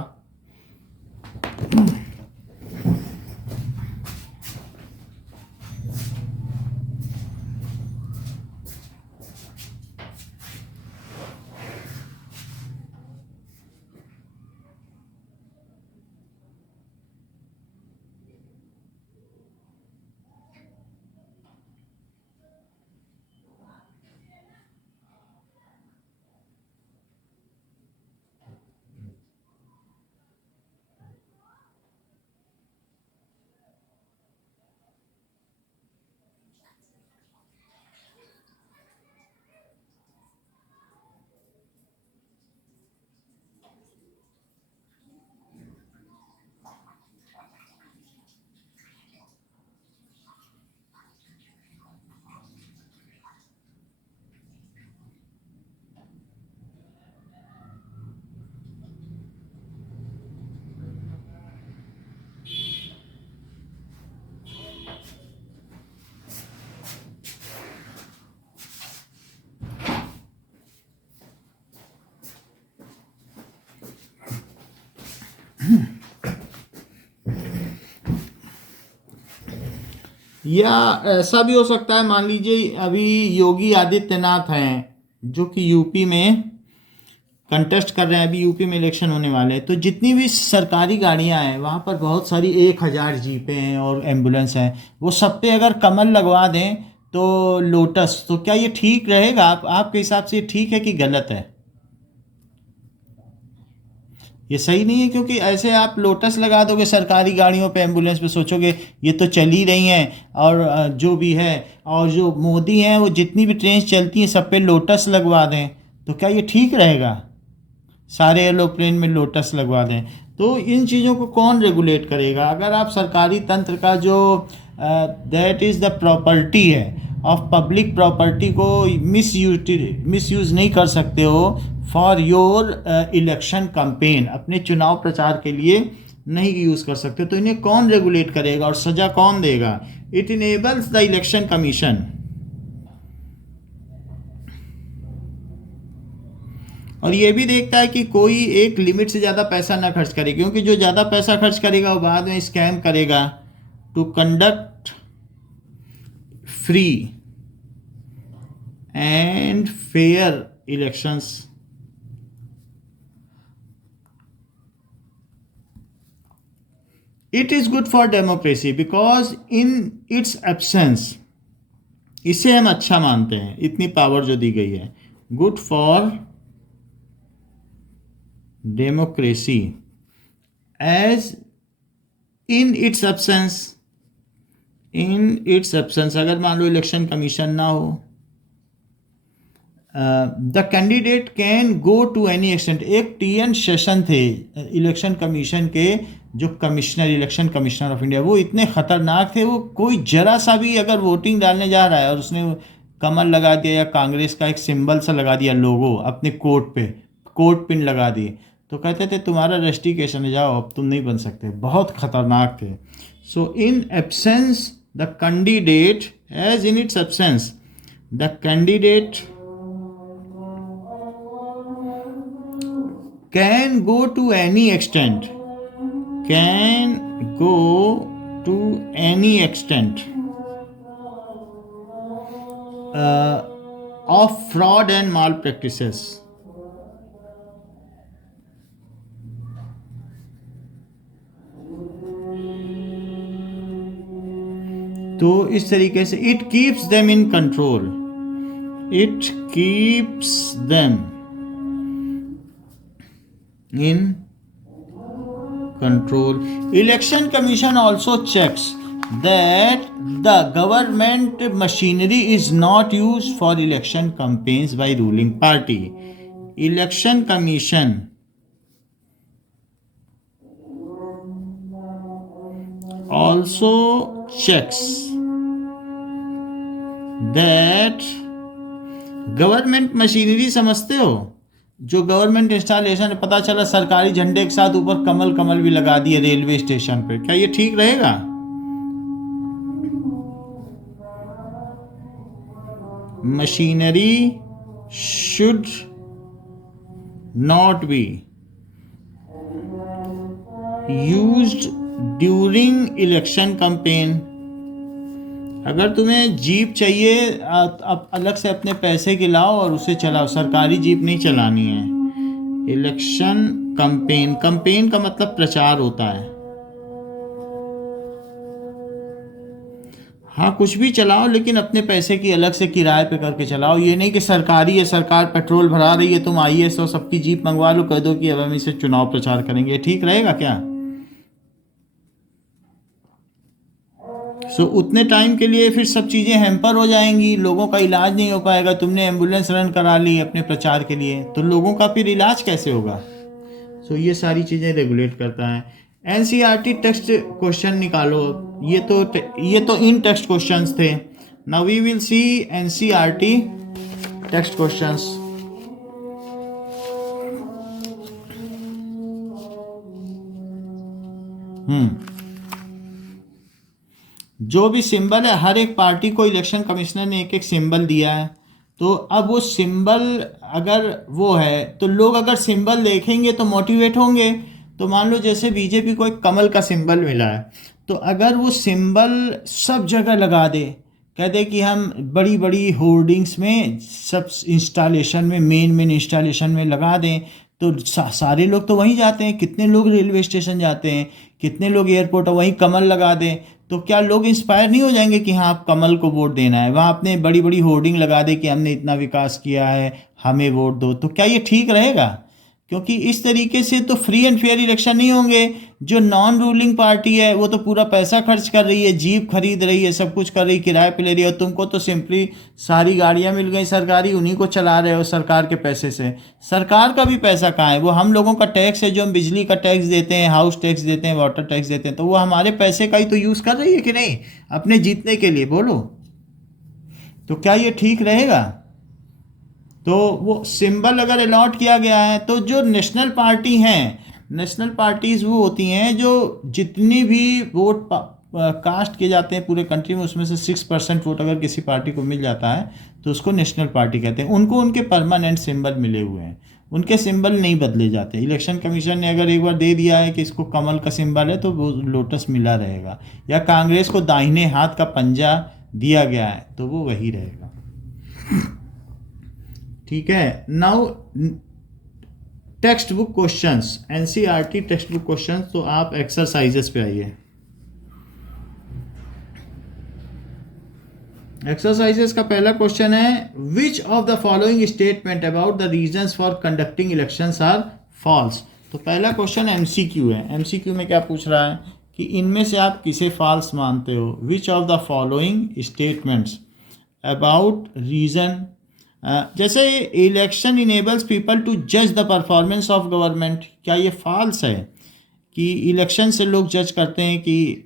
या ऐसा भी हो सकता है, मान लीजिए अभी योगी आदित्यनाथ हैं जो कि यूपी में कंटेस्ट कर रहे हैं, अभी यूपी में इलेक्शन होने वाले हैं, तो जितनी भी सरकारी गाड़ियां हैं वहाँ पर बहुत सारी 1,000 जीपें हैं और एम्बुलेंस हैं, वो सब पे अगर कमल लगवा दें तो लोटस, तो क्या ये ठीक रहेगा? आपके हिसाब से ये ठीक है कि गलत है? ये सही नहीं है, क्योंकि ऐसे आप लोटस लगा दोगे सरकारी गाड़ियों पे, एम्बुलेंस पे, सोचोगे ये तो चल ही रही हैं, और जो भी है, और जो मोदी हैं वो जितनी भी ट्रेन चलती हैं सब पे लोटस लगवा दें, तो क्या ये ठीक रहेगा? सारे एरोप्लेन में लोटस लगवा दें, तो इन चीज़ों को कौन रेगुलेट करेगा? अगर आप सरकारी तंत्र का जो दैट इज़ द प्रॉपर्टी है ऑफ पब्लिक प्रॉपर्टी को मिसयूज़ नहीं कर सकते हो फॉर योर इलेक्शन कैंपेन, अपने चुनाव प्रचार के लिए नहीं यूज़ कर सकते, तो इन्हें कौन रेगुलेट करेगा और सज़ा कौन देगा? It enables the election commission, और ये भी देखता है कि कोई एक लिमिट से ज़्यादा पैसा ना खर्च करे, क्योंकि जो ज़्यादा पैसा खर्च करेगा वो बाद में स्कैम करेगा। To conduct free and fair elections, it is good for democracy because in its absence, इसे हम अच्छा मानते हैं, इतनी पावर जो दी गई है, good for democracy as in its absence, अगर मान लो इलेक्शन कमीशन ना हो, the candidate can go to any extent. एक टी.एन. शेषन थे इलेक्शन कमीशन के जो commissioner, election commissioner of India, वो इतने खतरनाक थे, वो कोई जरा सा भी अगर वोटिंग डालने जा रहा है और उसने कमल लगा दिया या कांग्रेस का एक सिंबल सा लगा दिया, लोगो अपने कोट पे, कोट पिन लगा दिए, तो कहते थे तुम्हारा रजिस्ट्रेशन है, जाओ अब तुम नहीं बन सकते। बहुत खतरनाक थे। So in absence the candidate, as in its absence the candidate can go to any extent, can go to any extent of fraud and malpractices. तो इस तरीके से it keeps them in control, it keeps them in control. Election commission also checks that the government machinery is not use for election campaigns by ruling party. Election commission also checks that government machinery, समझते हो, जो government installation, पता चला सरकारी झंडे के साथ ऊपर कमल कमल भी लगा दिए रेलवे स्टेशन पे, क्या ये ठीक रहेगा? Machinery should not be used during election campaign. अगर तुम्हें जीप चाहिए, अब अलग से अपने पैसे की लाओ और उसे चलाओ, सरकारी जीप नहीं चलानी है। इलेक्शन कैंपेन, कैंपेन का मतलब प्रचार होता है। हाँ, कुछ भी चलाओ लेकिन अपने पैसे की अलग से किराए पे करके चलाओ। ये नहीं कि सरकारी है, सरकार पेट्रोल भरा रही है, तुम आइए तो सबकी जीप मंगवा लो, कह दो कि अब हम इसे चुनाव प्रचार करेंगे, ठीक रहेगा क्या? उतने टाइम के लिए फिर सब चीज़ें हैम्पर हो जाएंगी, लोगों का इलाज नहीं हो पाएगा। तुमने एम्बुलेंस रन करा ली अपने प्रचार के लिए, तो लोगों का फिर इलाज कैसे होगा? ये सारी चीज़ें रेगुलेट करता है। एनसीईआरटी टेक्स्ट क्वेश्चन निकालो। ये तो इन टेक्स्ट क्वेश्चंस थे। Now we will see NCERT text questions. जो भी सिंबल है, हर एक पार्टी को इलेक्शन कमिश्नर ने एक एक सिंबल दिया है, तो अब वो सिंबल अगर वो है तो लोग अगर सिंबल देखेंगे तो मोटिवेट होंगे। तो मान लो जैसे बीजेपी को एक कमल का सिंबल मिला है, तो अगर वो सिंबल सब जगह लगा दे, कह दे कि हम बड़ी बड़ी होर्डिंग्स में सब इंस्टॉलेशन में मेन इंस्टॉलेशन में लगा दें, तो सारे लोग तो वहीं जाते हैं। कितने लोग रेलवे स्टेशन जाते हैं, कितने लोग एयरपोर्ट, वहीं कमल लगा दें, तो क्या लोग इंस्पायर नहीं हो जाएंगे कि हाँ आप कमल को वोट देना है? वहाँ अपने बड़ी बड़ी होर्डिंग लगा दे कि हमने इतना विकास किया है, हमें वोट दो। तो क्या ये ठीक रहेगा? क्योंकि इस तरीके से तो फ्री एंड फेयर इलेक्शन नहीं होंगे। जो नॉन रूलिंग पार्टी है वो तो पूरा पैसा खर्च कर रही है, जीप खरीद रही है, सब कुछ कर रही है, किराए पे ले रही है, और तुमको तो सिंपली सारी गाड़ियां मिल गई सरकारी, उन्हीं को चला रहे हो सरकार के पैसे से। सरकार का भी पैसा कहाँ है? वो हम लोगों का टैक्स है, जो हम बिजली का टैक्स देते हैं, हाउस टैक्स देते हैं, वाटर टैक्स देते हैं, तो वो हमारे पैसे का ही तो यूज़ कर रही है कि नहीं अपने जीतने के लिए? बोलो, तो क्या ये ठीक रहेगा? तो वो सिंबल अगर अलॉट किया गया है, तो जो नेशनल पार्टी हैं, नेशनल पार्टीज़ वो होती हैं जो जितनी भी वोट कास्ट किए जाते हैं पूरे कंट्री में, उसमें से 6% वोट अगर किसी पार्टी को मिल जाता है तो उसको नेशनल पार्टी कहते हैं। उनको उनके परमानेंट सिंबल मिले हुए हैं, उनके सिंबल नहीं बदले जाते। इलेक्शन कमीशन ने अगर एक बार दे दिया है कि इसको कमल का सिंबल है तो वो लोटस मिला रहेगा, या कांग्रेस को दाहिने हाथ का पंजा दिया गया है तो वो वही रहेगा। ठीक है। Now text book questions, NCERT text book questions. तो आप एक्सरसाइजेस पे आइए। एक्सरसाइजेस का पहला क्वेश्चन है, which of the following statement about the reasons for conducting elections are false. तो पहला क्वेश्चन एमसीक्यू है। एमसीक्यू में क्या पूछ रहा है कि इनमें से आप किसे फॉल्स मानते हो? Which of the following statements about reason, जैसे इलेक्शन इनेबल्स पीपल टू जज द परफॉर्मेंस ऑफ गवर्नमेंट, क्या ये फॉल्स है कि इलेक्शन से लोग जज करते हैं? कि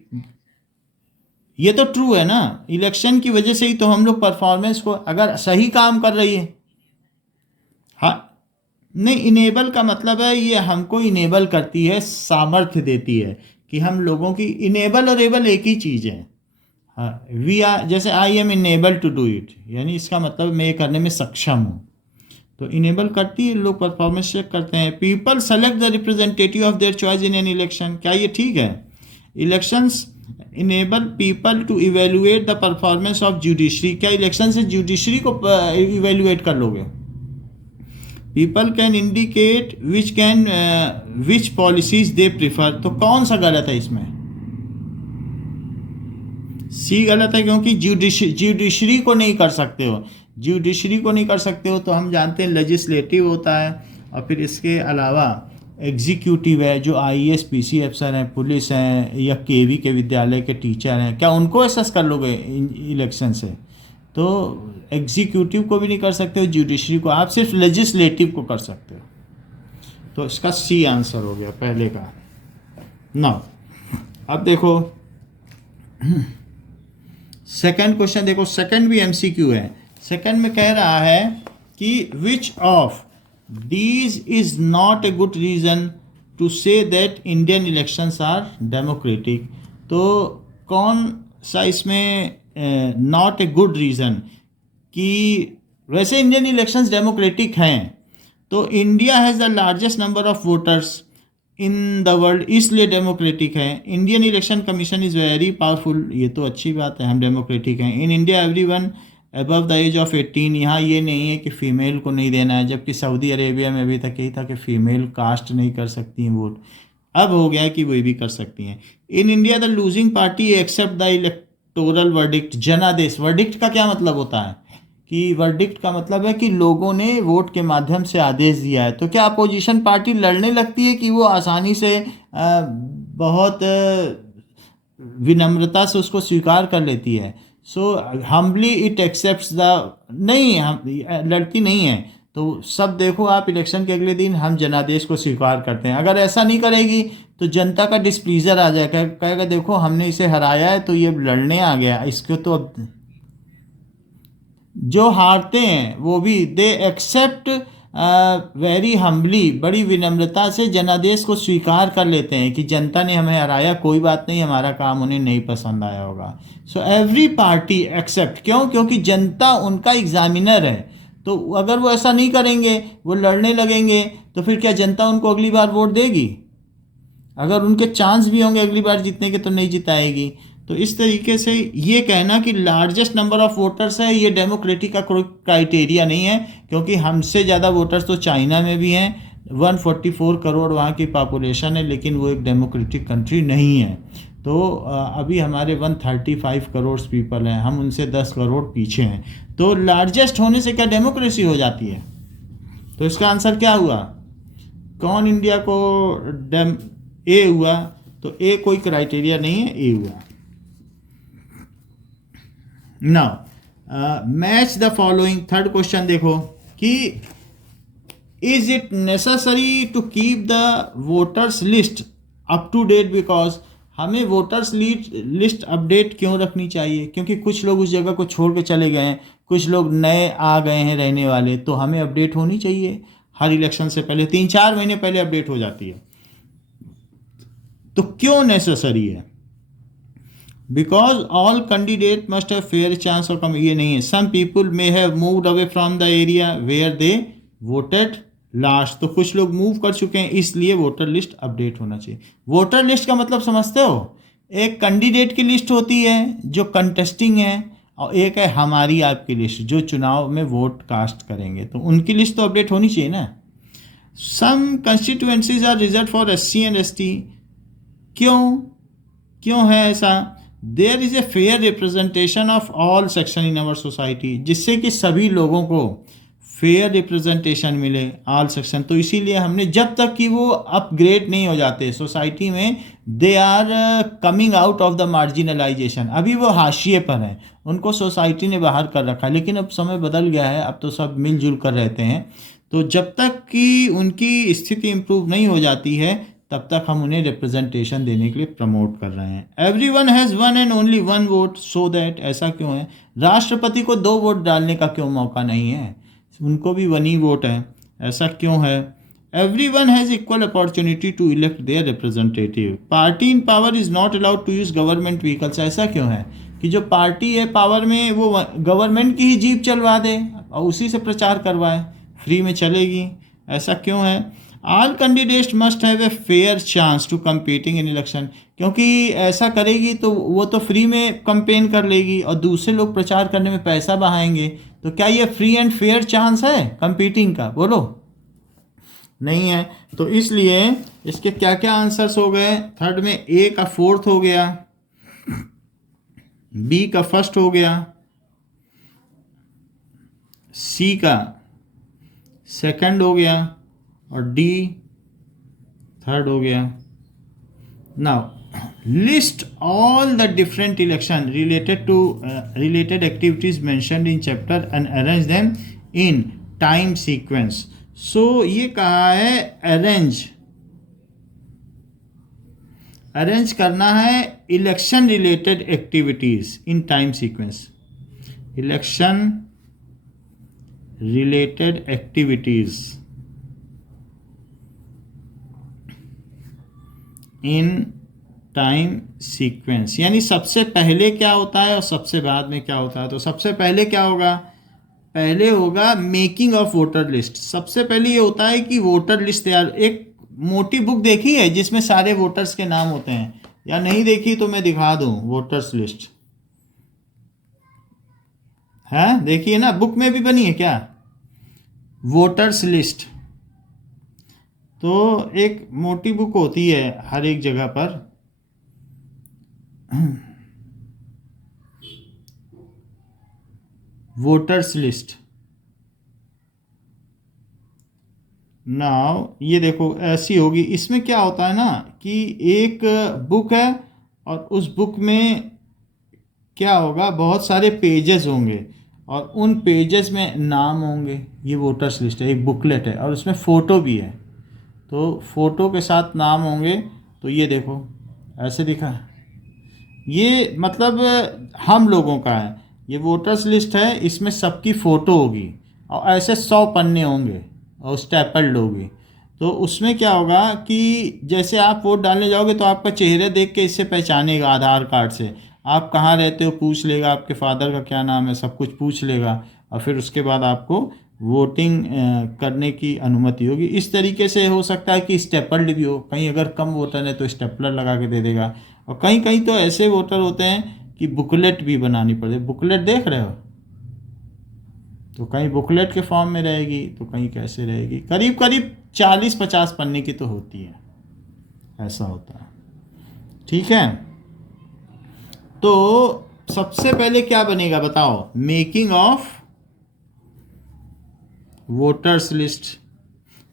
ये तो ट्रू है ना, इलेक्शन की वजह से ही तो हम लोग परफॉर्मेंस को, अगर सही काम कर रही है, हाँ नहीं, इनेबल का मतलब है ये हमको इनेबल करती है, सामर्थ्य देती है कि हम लोगों की, इनेबल और एबल एक ही चीज़ है। हाँ, वी आर, जैसे I am enable to do it, यानी इसका मतलब मैं ये करने में सक्षम हूँ, तो इनेबल करती है, लोग परफॉर्मेंस चेक करते हैं। People select the representative of their choice in an election, क्या ये ठीक है? Elections enable people to evaluate the performance of judiciary, क्या इलेक्शन से जुडिशरी को इवेल्युएट कर लोगे? People can indicate which policies they prefer, तो कौन सा गलत है इसमें? सी गलत है, क्योंकि जुडिशरी को नहीं कर सकते हो, जुडिशरी को नहीं कर सकते हो। तो हम जानते हैं लेजिस्लेटिव होता है, और फिर इसके अलावा एग्जीक्यूटिव है, जो आईएएस पीसी अफसर हैं, पुलिस हैं, या केवी के विद्यालय के टीचर हैं, क्या उनको असेस कर लोगे इलेक्शन से? तो एग्जीक्यूटिव को भी नहीं कर सकते हो, जुडिशरी को, आप सिर्फ लेजिस्लेटिव को कर सकते हो। तो इसका सी आंसर हो गया पहले का। नाउ अब देखो सेकंड क्वेश्चन, देखो सेकंड भी एमसीक्यू है। सेकंड में कह रहा है कि which of these is not a good reason to say that Indian elections are democratic। तो कौन सा इसमें नॉट ए गुड रीज़न, कि वैसे इंडियन इलेक्शंस डेमोक्रेटिक हैं, तो India has the largest number of voters in the world, इसलिए democratic है। Indian election commission is very powerful, ये तो अच्छी बात है, हम डेमोक्रेटिक हैं। In India everyone above the age of 18, यहाँ ये नहीं है कि फ़ीमेल को नहीं देना है, जबकि सऊदी अरेबिया में अभी तक यही था कि फ़ीमेल कास्ट नहीं कर सकती हैं वोट, अब हो गया कि वो भी कर सकती हैं। In India the losing party accept the electoral verdict, जनादेश। वर्डिक्ट का क्या मतलब होता है? कि वर्डिक्ट का मतलब है कि लोगों ने वोट के माध्यम से आदेश दिया है। तो क्या अपोजिशन पार्टी लड़ने लगती है कि वो आसानी से बहुत विनम्रता से उसको स्वीकार कर लेती है? सो हम्बली इट एक्सेप्ट्स द, नहीं, हम लड़ती नहीं है। तो सब देखो आप, इलेक्शन के अगले दिन हम जनादेश को स्वीकार करते हैं। अगर ऐसा नहीं करेगी तो जनता का डिस्प्लीजर आ जाएगा, कहेगा देखो हमने इसे हराया है तो ये लड़ने आ गया, इसको तो अब। जो हारते हैं वो भी दे एक्सेप्ट वेरी हम्बली, बड़ी विनम्रता से जनादेश को स्वीकार कर लेते हैं कि जनता ने हमें हराया, कोई बात नहीं, हमारा काम उन्हें नहीं पसंद आया होगा। सो एवरी पार्टी एक्सेप्ट, क्यों? क्योंकि जनता उनका एग्जामिनर है। तो अगर वो ऐसा नहीं करेंगे, वो लड़ने लगेंगे, तो फिर क्या जनता उनको अगली बार वोट देगी? अगर उनके चांस भी होंगे अगली बार जीतने के तो नहीं जिताएगी। तो इस तरीके से ये कहना कि लार्जेस्ट नंबर ऑफ वोटर्स है, ये डेमोक्रेटिक का कोई क्राइटेरिया नहीं है, क्योंकि हमसे ज़्यादा वोटर्स तो चाइना में भी हैं। 144 करोड़ वहाँ की पॉपुलेशन है, लेकिन वो एक डेमोक्रेटिक कंट्री नहीं है। तो अभी हमारे 135 करोड़ पीपल हैं, हम उनसे 10 करोड़ पीछे हैं। तो लार्जेस्ट होने से क्या डेमोक्रेसी हो जाती है? तो इसका आंसर क्या हुआ? कौन इंडिया को ए हुआ? तो ए कोई क्राइटेरिया नहीं है, ए हुआ। Now match the following. Third question देखो कि is it necessary to keep the voters list up to date, because हमें वोटर्स लिस्ट अपडेट क्यों रखनी चाहिए? क्योंकि कुछ लोग उस जगह को छोड़ के चले गए हैं, कुछ लोग नए आ गए हैं रहने वाले, तो हमें अपडेट होनी चाहिए हर इलेक्शन से पहले, 3-4 महीने पहले अपडेट हो जाती है। तो क्यों नेसेसरी है? Because all candidate must have fair chance of come, ये नहीं है। Some people may have moved away from the area where they voted last, तो कुछ लोग मूव कर चुके हैं, इसलिए वोटर लिस्ट अपडेट होना चाहिए। वोटर लिस्ट का मतलब समझते हो? एक कैंडिडेट की लिस्ट होती है जो कंटेस्टिंग है, और एक है हमारी आपकी लिस्ट जो चुनाव में वोट कास्ट करेंगे, तो उनकी लिस्ट तो अपडेट होनी चाहिए ना। Some constituencies are reserve for SC and ST। क्यों है ऐसा? There is a fair representation of all section in our society, जिससे कि सभी लोगों को फेयर रिप्रेजेंटेशन मिले, ऑल सेक्शन। तो इसीलिए हमने, जब तक कि वो अपग्रेड नहीं हो जाते सोसाइटी में, they are coming out of the marginalisation, अभी वो हाशिए पर हैं, उनको सोसाइटी ने बाहर कर रखा। लेकिन अब समय बदल गया है, अब तो सब मिलजुल कर रहते हैं। तो जब तक कि उनकी स्थिति इम्प्रूव नहीं हो जाती है, तब तक हम उन्हें रिप्रेजेंटेशन देने के लिए प्रमोट कर रहे हैं। Everyone has one and only one vote, so that, ऐसा क्यों है? राष्ट्रपति को 2 वोट डालने का क्यों मौका नहीं है? उनको भी 1 ही वोट है, ऐसा क्यों है? Everyone has equal opportunity to elect their representative. Party in power is not allowed to use government vehicles, ऐसा क्यों है कि जो पार्टी है पावर में वो गवर्नमेंट की ही जीप चलवा दे और उसी से प्रचार करवाए, फ्री में चलेगी, ऐसा क्यों है? All candidates must have a fair chance to competing in election, क्योंकि ऐसा करेगी तो वो तो फ्री में कंपेन कर लेगी और दूसरे लोग प्रचार करने में पैसा बहाएंगे। तो क्या ये फ्री एंड फेयर चांस है कंपीटिंग का? बोलो, नहीं है। तो इसलिए इसके क्या क्या आंसर्स हो गए? थर्ड में ए का 4th हो गया, बी का 1st हो गया, सी का 2nd हो गया, और डी 3rd हो गया। Now list all the different election related activities mentioned in chapter and arrange them in time sequence। सो ये कहा है अरेंज करना है election related activities in time sequence. Election related activities in time sequence, यानी सबसे पहले क्या होता है और सबसे बाद में क्या होता है। तो सबसे पहले क्या होगा? पहले होगा मेकिंग ऑफ वोटर लिस्ट। सबसे पहले ये होता है कि वोटर लिस्ट तैयार। एक मोटी बुक देखी है जिसमें सारे वोटर्स के नाम होते हैं, या नहीं देखी तो मैं दिखा दूं? वोटर्स लिस्ट है, देखिए ना, बुक में भी बनी है क्या वोटर्स लिस्ट? तो एक मोटी बुक होती है हर एक जगह पर, वोटर्स लिस्ट। नाउ ये देखो ऐसी होगी। इसमें क्या होता है ना कि एक बुक है और उस बुक में क्या होगा, बहुत सारे पेजेस होंगे और उन पेजेस में नाम होंगे। ये वोटर्स लिस्ट है, एक बुकलेट है और उसमें फ़ोटो भी है, तो फ़ोटो के साथ नाम होंगे। तो ये देखो ऐसे दिखा है, ये मतलब हम लोगों का है, ये वोटर्स लिस्ट है, इसमें सबकी फ़ोटो होगी और ऐसे 100 पन्ने होंगे और स्टेपल्ड होगी। तो उसमें क्या होगा कि जैसे आप वोट डालने जाओगे तो आपका चेहरा देख के इससे पहचानेगा, आधार कार्ड से आप कहाँ रहते हो पूछ लेगा, आपके फादर का क्या नाम है, सब कुछ पूछ लेगा और फिर उसके बाद आपको वोटिंग करने की अनुमति होगी। इस तरीके से हो सकता है कि स्टेपल्ड भी हो, कहीं अगर कम वोटर है तो स्टेपलर लगा के दे देगा, और कहीं कहीं तो ऐसे वोटर होते हैं कि बुकलेट भी बनानी पड़े। बुकलेट देख रहे हो, तो कहीं बुकलेट के फॉर्म में रहेगी तो कहीं कैसे रहेगी। करीब करीब 40-50 पन्ने की तो होती है, ऐसा होता है। ठीक है, तो सबसे पहले क्या बनेगा बताओ, making of voters list.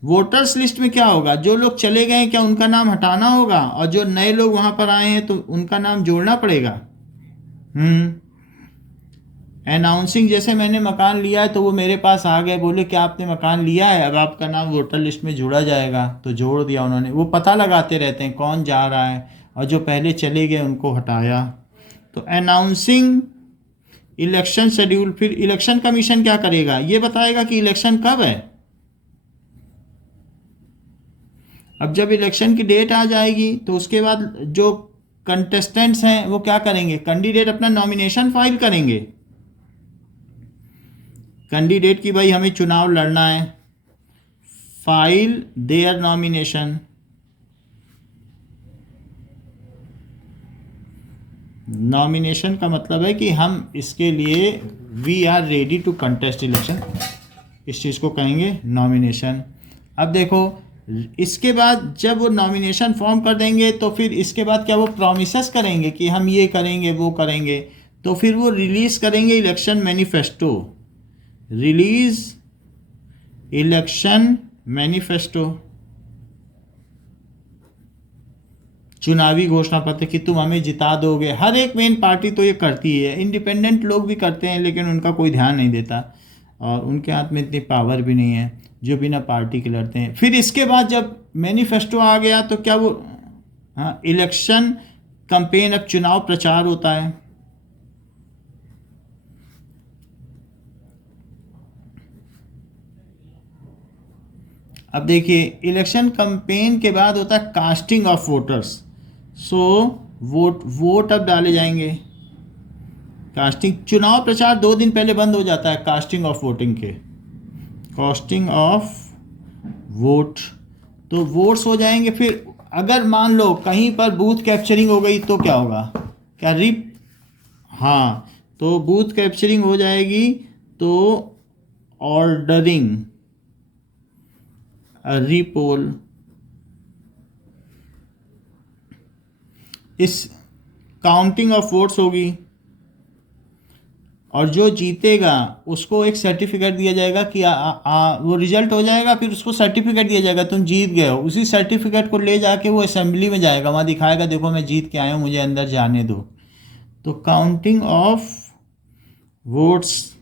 Voters list में क्या होगा, जो लोग चले गए क्या उनका नाम हटाना होगा, और जो नए लोग वहां पर आए हैं तो उनका नाम जोड़ना पड़ेगा। अनाउंसिंग, जैसे मैंने मकान लिया है तो वो मेरे पास आ गए, बोले कि आपने मकान लिया है, अब आपका नाम वोटर लिस्ट में जोड़ा जाएगा, तो जोड़ दिया उन्होंने। वो पता लगाते रहते हैं कौन जा रहा है, और जो पहले चले गए उनको हटाया। तो अनाउंसिंग इलेक्शन शेड्यूल, फिर इलेक्शन कमीशन क्या करेगा, ये बताएगा कि इलेक्शन कब है। अब जब इलेक्शन की डेट आ जाएगी तो उसके बाद जो कंटेस्टेंट्स हैं वो क्या करेंगे, कैंडिडेट अपना नॉमिनेशन फाइल करेंगे। कैंडिडेट की भाई हमें चुनाव लड़ना है, फाइल देयर नॉमिनेशन। नॉमिनेशन का मतलब है कि हम इसके लिए we are ready to contest election, इस चीज़ को कहेंगे नॉमिनेशन। अब देखो, इसके बाद जब वो नॉमिनेशन फॉर्म कर देंगे तो फिर इसके बाद क्या वो प्रॉमिसेस करेंगे कि हम ये करेंगे वो करेंगे, तो फिर वो रिलीज़ करेंगे election manifesto. Release election manifesto, चुनावी घोषणा पत्र कि तुम हमें जिता दोगे। हर एक मेन पार्टी तो ये करती है, इंडिपेंडेंट लोग भी करते हैं लेकिन उनका कोई ध्यान नहीं देता, और उनके हाथ में इतनी पावर भी नहीं है जो बिना पार्टी के लड़ते हैं। फिर इसके बाद जब मैनिफेस्टो आ गया तो क्या वो, हाँ, इलेक्शन कैंपेन, अब चुनाव प्रचार होता है। अब देखिए, इलेक्शन कैंपेन के बाद होता है casting of voters. So vote अब डाले जाएंगे। कास्टिंग, चुनाव प्रचार 2 दिन पहले बंद हो जाता है कास्टिंग ऑफ वोटिंग के, कास्टिंग ऑफ वोट, तो वोट्स हो जाएंगे। फिर अगर मान लो कहीं पर बूथ कैप्चरिंग हो गई तो क्या होगा, क्या रिप, हाँ, तो बूथ कैप्चरिंग हो जाएगी तो ऑर्डरिंग रीपोल, इस काउंटिंग ऑफ वोट्स होगी, और जो जीतेगा उसको एक सर्टिफिकेट दिया जाएगा कि वो रिजल्ट हो जाएगा, फिर उसको सर्टिफिकेट दिया जाएगा तुम जीत गए हो। उसी सर्टिफिकेट को ले जाके वो असेंबली में जाएगा, वहाँ दिखाएगा देखो मैं जीत के आया हूँ, मुझे अंदर जाने दो। तो काउंटिंग ऑफ वोट्स,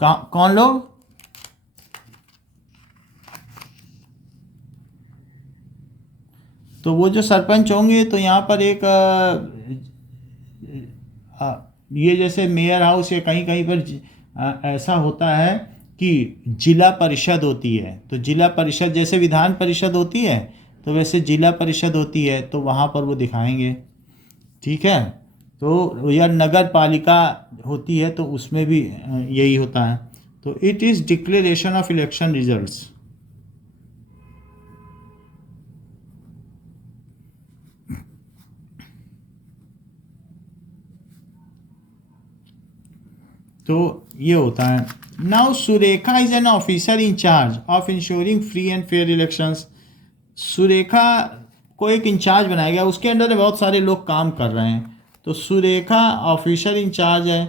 कौन लोग, तो वो जो सरपंच होंगे, तो यहाँ पर एक ये जैसे मेयर हाउस या कहीं कहीं पर ऐसा होता है कि जिला परिषद होती है, तो जिला परिषद जैसे विधान परिषद होती है तो वैसे जिला परिषद होती है, तो वहाँ पर वो दिखाएंगे। ठीक है, तो या नगर पालिका होती है तो उसमें भी यही होता है। तो it is declaration of election results. तो ये होता है। Now Surekha is an officer in charge of ensuring free and fair elections. Surekha को एक इंचार्ज बनाया गया, उसके अंडर बहुत सारे लोग काम कर रहे हैं, तो सुरेखा ऑफिसर इन चार्ज है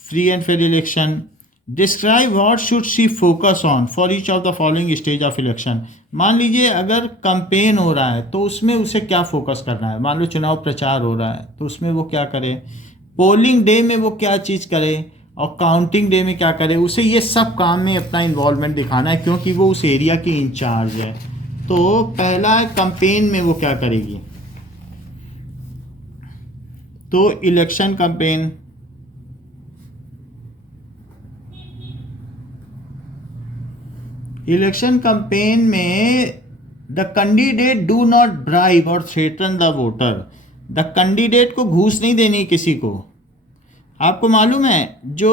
free and fair election. Describe what should she focus on for each of the following stage of election. मान लीजिए अगर कंपेन हो रहा है तो उसमें उसे क्या फोकस करना है, मान लो चुनाव प्रचार हो रहा है तो उसमें वो क्या करे, पोलिंग डे में वो क्या चीज़ करे, और काउंटिंग डे में क्या करे, उसे ये सब काम में अपना इन्वॉल्वमेंट दिखाना है क्योंकि वो उस एरिया की इंचार्ज है। तो पहला कैंपेन में वो क्या करेगी, तो इलेक्शन कैंपेन, इलेक्शन कैंपेन में the candidate do not bribe or threaten the voter. The candidate को घूस नहीं देनी किसी को, आपको मालूम है जो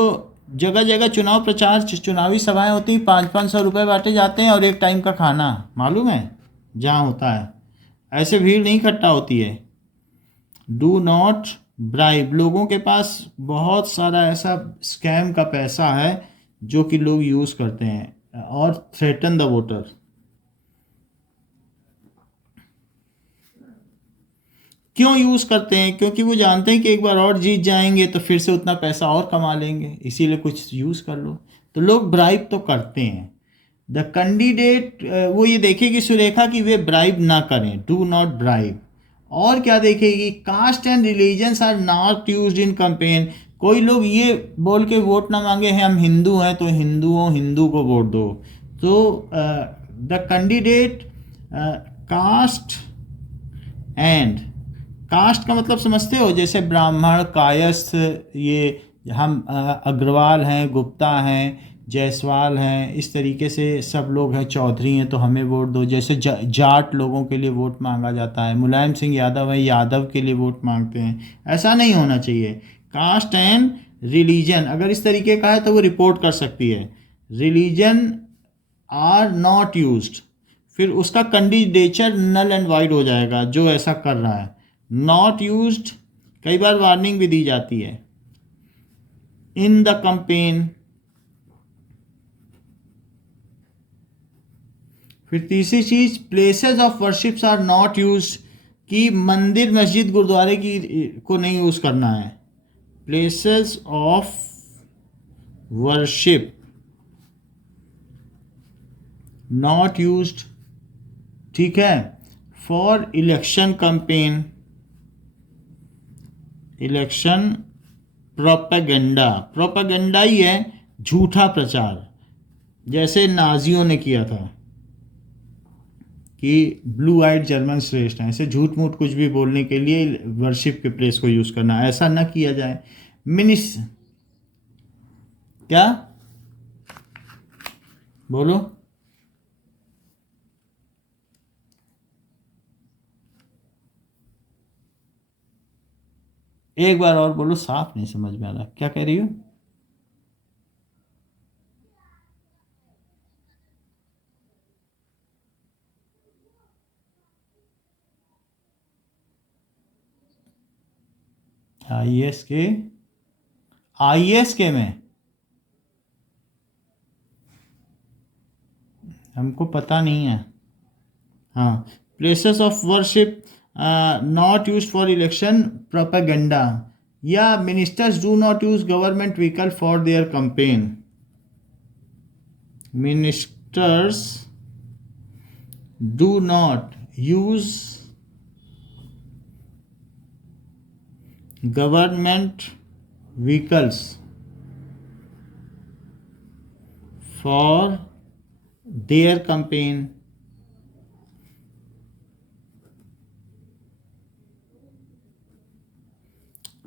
जगह जगह चुनाव प्रचार चुनावी सभाएं होती हैं, 500-500 रुपये बांटे जाते हैं और एक टाइम का खाना, मालूम है जहाँ होता है। ऐसे भीड़ नहीं इकट्ठा होती है। Do not bribe. लोगों के पास बहुत सारा ऐसा स्कैम का पैसा है जो कि लोग यूज़ करते हैं। और थ्रेटन द वोटर। क्यों यूज़ करते हैं? क्योंकि वो जानते हैं कि एक बार और जीत जाएंगे तो फिर से उतना पैसा और कमा लेंगे, इसीलिए कुछ यूज़ कर लो। तो लोग ब्राइब तो करते हैं। द कैंडिडेट, वो ये देखेगी सुरेखा कि वे ब्राइब ना करें, डू नॉट ब्राइब। और क्या देखेगी? Caste and religions are not used in campaign. कोई लोग ये बोल के वोट ना मांगे हैं हम हिंदू हैं तो हिंदू को वोट दो। तो the candidate caste and, caste का मतलब समझते हो? जैसे ब्राह्मण, कायस्थ, ये हम अग्रवाल हैं, गुप्ता हैं, जायसवाल हैं, इस तरीके से सब लोग हैं, चौधरी हैं तो हमें वोट दो। जैसे जाट लोगों के लिए वोट मांगा जाता है, मुलायम सिंह यादव है, यादव के लिए वोट मांगते हैं। ऐसा नहीं होना चाहिए। कास्ट एंड रिलीजन अगर इस तरीके का है तो वो रिपोर्ट कर सकती है। रिलीजन आर नॉट यूज्ड, फिर उसका कैंडिडेचर नल एंड वाइड हो जाएगा जो ऐसा कर रहा है। नॉट यूज्ड, कई बार वार्निंग भी दी जाती है। इन द कैंपेन, फिर तीसरी चीज places of worships are not used, कि मंदिर, मस्जिद, गुरुद्वारे की को नहीं यूज करना है। Places of worship not used, ठीक है। For election campaign, election propaganda, propaganda ही है, झूठा प्रचार, जैसे नाजियों ने किया था कि ब्लू आइड जर्मन श्रेष्ठ हैं। ऐसे झूठ मूठ कुछ भी बोलने के लिए वर्शिप के प्लेस को यूज़ करना, ऐसा ना किया जाए। मिनिस, क्या बोलो? एक बार और बोलो, साफ नहीं समझ में आ रहा, क्या कह रही हो? आईएएस के, आईएएस के में हमको पता नहीं है। हाँ, places of worship not use for election propaganda, या ministers do not use government vehicle for their campaign. Ministers do not use government vehicles for their campaign.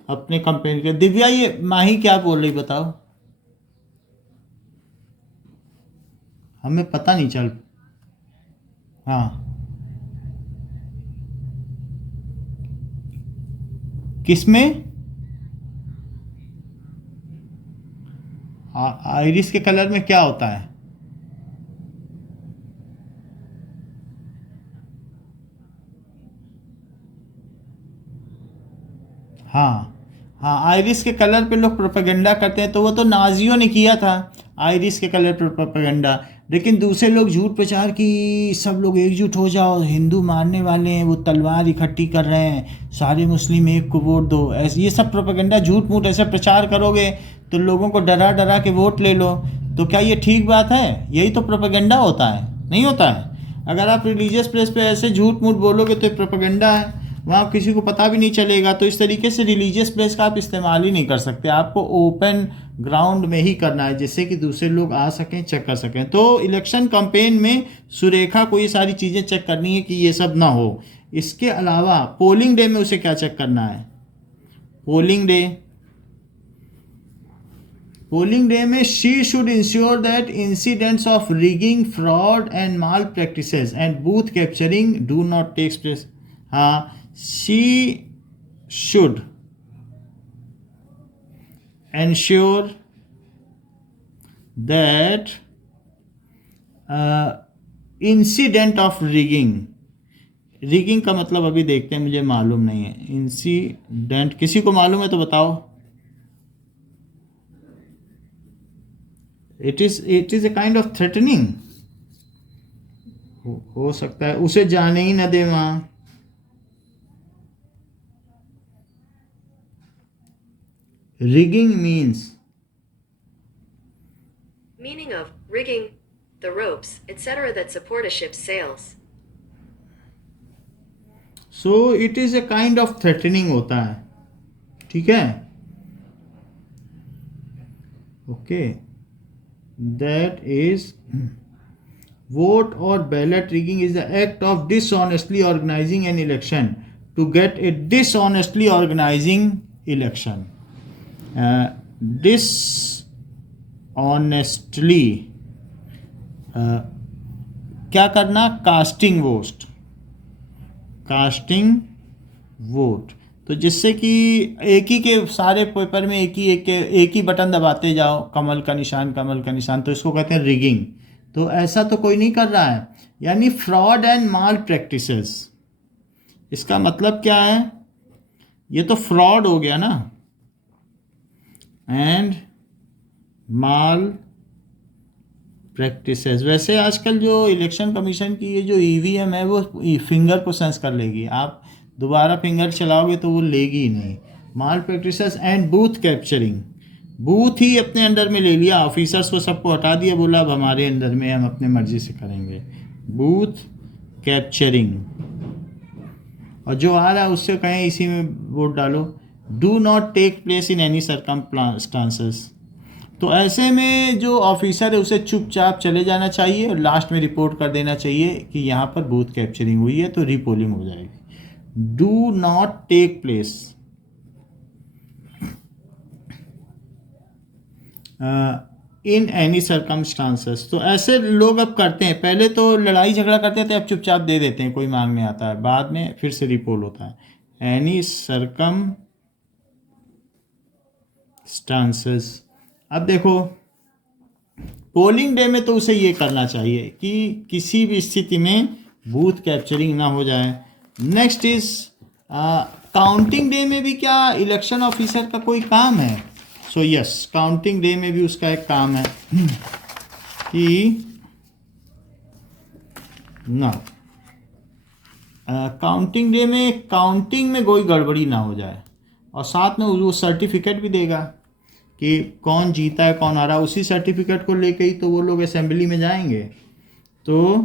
अपने कैंपेन के। दिव्या, ये माही क्या बोल रही बताओ, हमें पता नहीं चल। हाँ, किसमें? आइरिस के कलर में क्या होता है? हाँ हाँ, आइरिस के कलर पे लोग प्रोपेगेंडा करते हैं, तो वो तो नाजियों ने किया था आइरिस के कलर पर प्रोपेगेंडा। लेकिन दूसरे लोग झूठ प्रचार की सब लोग एकजुट हो जाओ, हिंदू मारने वाले हैं, वो तलवार इकट्ठी कर रहे हैं, सारे मुस्लिम एक को वोट दो, ऐसे ये सब प्रोपेगेंडा झूठ मूठ ऐसे प्रचार करोगे तो लोगों को डरा डरा के वोट ले लो, तो क्या ये ठीक बात है? यही तो प्रोपेगेंडा होता है, नहीं होता है? अगर आप रिलीजियस प्लेस पे ऐसे झूठ मूठ बोलोगे तो प्रोपेगेंडा है, वहाँ किसी को पता भी नहीं चलेगा। तो इस तरीके से रिलीजियस प्लेस का आप इस्तेमाल ही नहीं कर सकते, आपको ओपन ग्राउंड में ही करना है जिससे कि दूसरे लोग आ सकें, चेक कर सकें। तो इलेक्शन कैंपेन में सुरेखा को ये सारी चीज़ें चेक करनी है कि ये सब ना हो। इसके अलावा पोलिंग डे में उसे क्या चेक करना है? पोलिंग डे, पोलिंग डे में she should ensure that incidents of rigging, fraud and malpractices and booth capturing do not take place. हाँ, she should ensure that incident of rigging, rigging का मतलब अभी देखते हैं, मुझे मालूम नहीं है। इंसिडेंट किसी को मालूम है तो बताओ। It is a kind of threatening, हो सकता है उसे जाने ही न दे वहां। Rigging means, Meaning of rigging, the ropes, etc. that support a ship's sails. So it is a kind of threatening होता है, ठीक है। ओके, दैट इज वोट और ballot rigging is the act of dishonestly organising an election to get a dishonestly organising election. Dishonestly क्या करना, casting vote, तो जिससे कि एक ही के सारे पेपर में एक ही बटन दबाते जाओ, कमल का निशान, तो इसको कहते हैं रिगिंग। तो ऐसा तो कोई नहीं कर रहा है, यानी फ्रॉड एंड माल प्रैक्टिसेस। इसका मतलब क्या है, ये तो फ्रॉड हो गया ना, एंड माल प्रैक्टिसेस। वैसे आजकल जो इलेक्शन कमीशन की ये जो ईवीएम है वो फिंगर को सेंस कर लेगी, आप दोबारा फिंगर चलाओगे तो वो लेगी ही नहीं। Malpractices and booth capturing, booth ही अपने अंडर में ले लिया, ऑफिसर्स को सबको हटा दिया, बोला अब हमारे अंडर में, हम अपने मर्जी से करेंगे, बूथ कैप्चरिंग। और जो आ रहा है उससे कहें इसी में वोट डालो। Do not take place in any circumstances, तो ऐसे में जो ऑफिसर है उसे चुपचाप चले जाना चाहिए और लास्ट में रिपोर्ट कर देना चाहिए कि यहाँ पर बूथ कैप्चरिंग हुई है, तो रीपोलिंग हो जाएगी। Do not take place in any circumstances, तो ऐसे लोग अब करते हैं। पहले तो लड़ाई झगड़ा करते थे, अब चुपचाप दे देते हैं, कोई मांगने आता है, बाद में फिर से रिपोल होता है। एनी सर्कमस्टांसेस, अब देखो पोलिंग डे में तो उसे ये करना चाहिए कि किसी भी स्थिति में बूथ कैप्चरिंग ना हो जाए। नेक्स्ट इज काउंटिंग डे में भी क्या इलेक्शन ऑफिसर का कोई काम है? सो यस, काउंटिंग डे में भी उसका एक काम है कि ना काउंटिंग डे में काउंटिंग में कोई गड़बड़ी ना हो जाए, और साथ में वो सर्टिफिकेट भी देगा कि कौन जीता है कौन हारा। उसी सर्टिफिकेट को लेके ही तो वो लोग असेंबली में जाएंगे। तो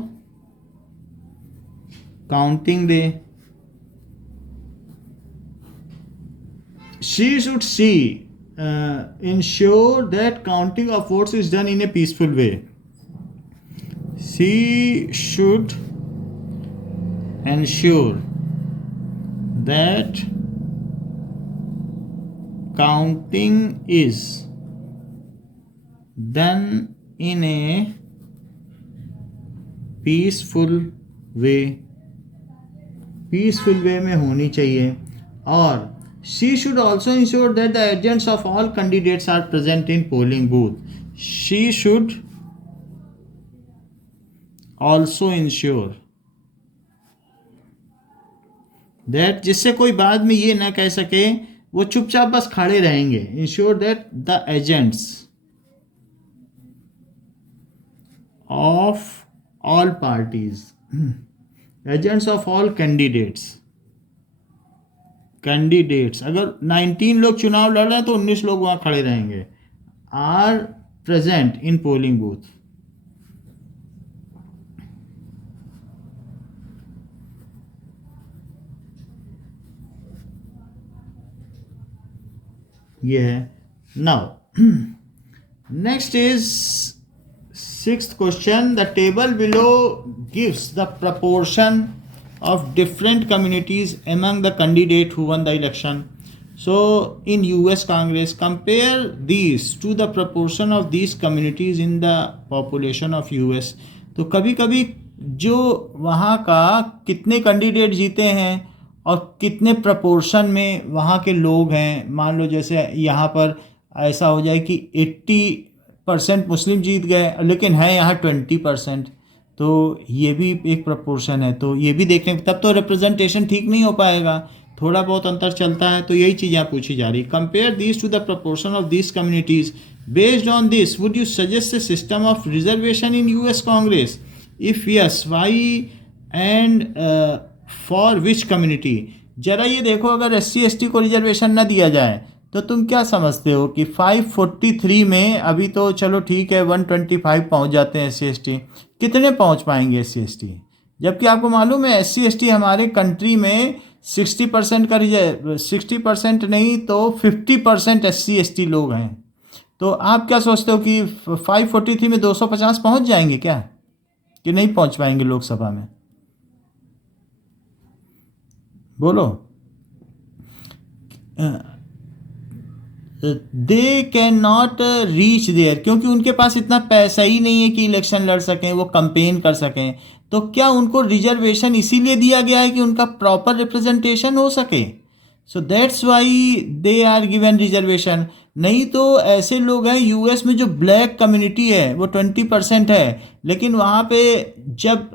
counting day, she should see ensure that counting of votes is done in a peaceful way. She should ensure that counting is done in a peaceful way, peaceful way में होनी चाहिए। और she should also ensure that the agents of all candidates are present in polling booth. She should also ensure that, जिससे कोई बाद में ये ना कह सके वो चुपचाप बस खड़े रहेंगे। Ensure that the agents of all parties, agents of all candidates, अगर 19 लोग चुनाव लड़ रहे हैं तो 19 लोग वहां खड़े रहेंगे, are present in polling booth. ये है। Now next is 6th question. The table below gives the proportion of different communities among the candidate who won the election. So in US Congress, compare these to the proportion of these communities in the population of US. तो कभी कभी जो वहाँ का कितने candidate जीते हैं और कितने प्रपोर्शन में वहाँ के लोग हैं, मान लो जैसे यहाँ पर ऐसा हो जाए कि 80% मुस्लिम जीत गए, लेकिन है यहाँ 20%, तो ये भी एक प्रपोर्शन है। तो ये भी देखने, तब तो रिप्रेजेंटेशन ठीक नहीं हो पाएगा, थोड़ा बहुत अंतर चलता है। तो यही चीज़ यहाँ पूछी जा रही। Compare this to the proportion of this communities, based on this would you suggest a system of reservation in US Congress? If yes, why and for which community? जरा ये देखो, अगर SC ST को रिजर्वेशन ना दिया जाए तो तुम क्या समझते हो कि 543 में, अभी तो चलो ठीक है 125 पहुंच जाते हैं SC ST, कितने पहुंच पाएंगे SC ST? जबकि आपको मालूम है SC ST हमारे कंट्री में 60% का 60% नहीं तो 50% SC ST लोग हैं। तो आप क्या सोचते हो कि 543 में 250 पहुंच जाएंगे क्या, कि नहीं पहुंच पाएंगे लोकसभा में? बोलो। They can not reach there, क्योंकि उनके पास इतना पैसा ही नहीं है कि इलेक्शन लड़ सकें, वो कंपेन कर सकें। तो क्या उनको रिजर्वेशन इसीलिए दिया गया है कि उनका प्रॉपर रिप्रेजेंटेशन हो सके? So that's why they are given reservation. नहीं तो ऐसे लोग हैं यूएस में, जो ब्लैक कम्युनिटी है वो 20% है, लेकिन वहाँ पे जब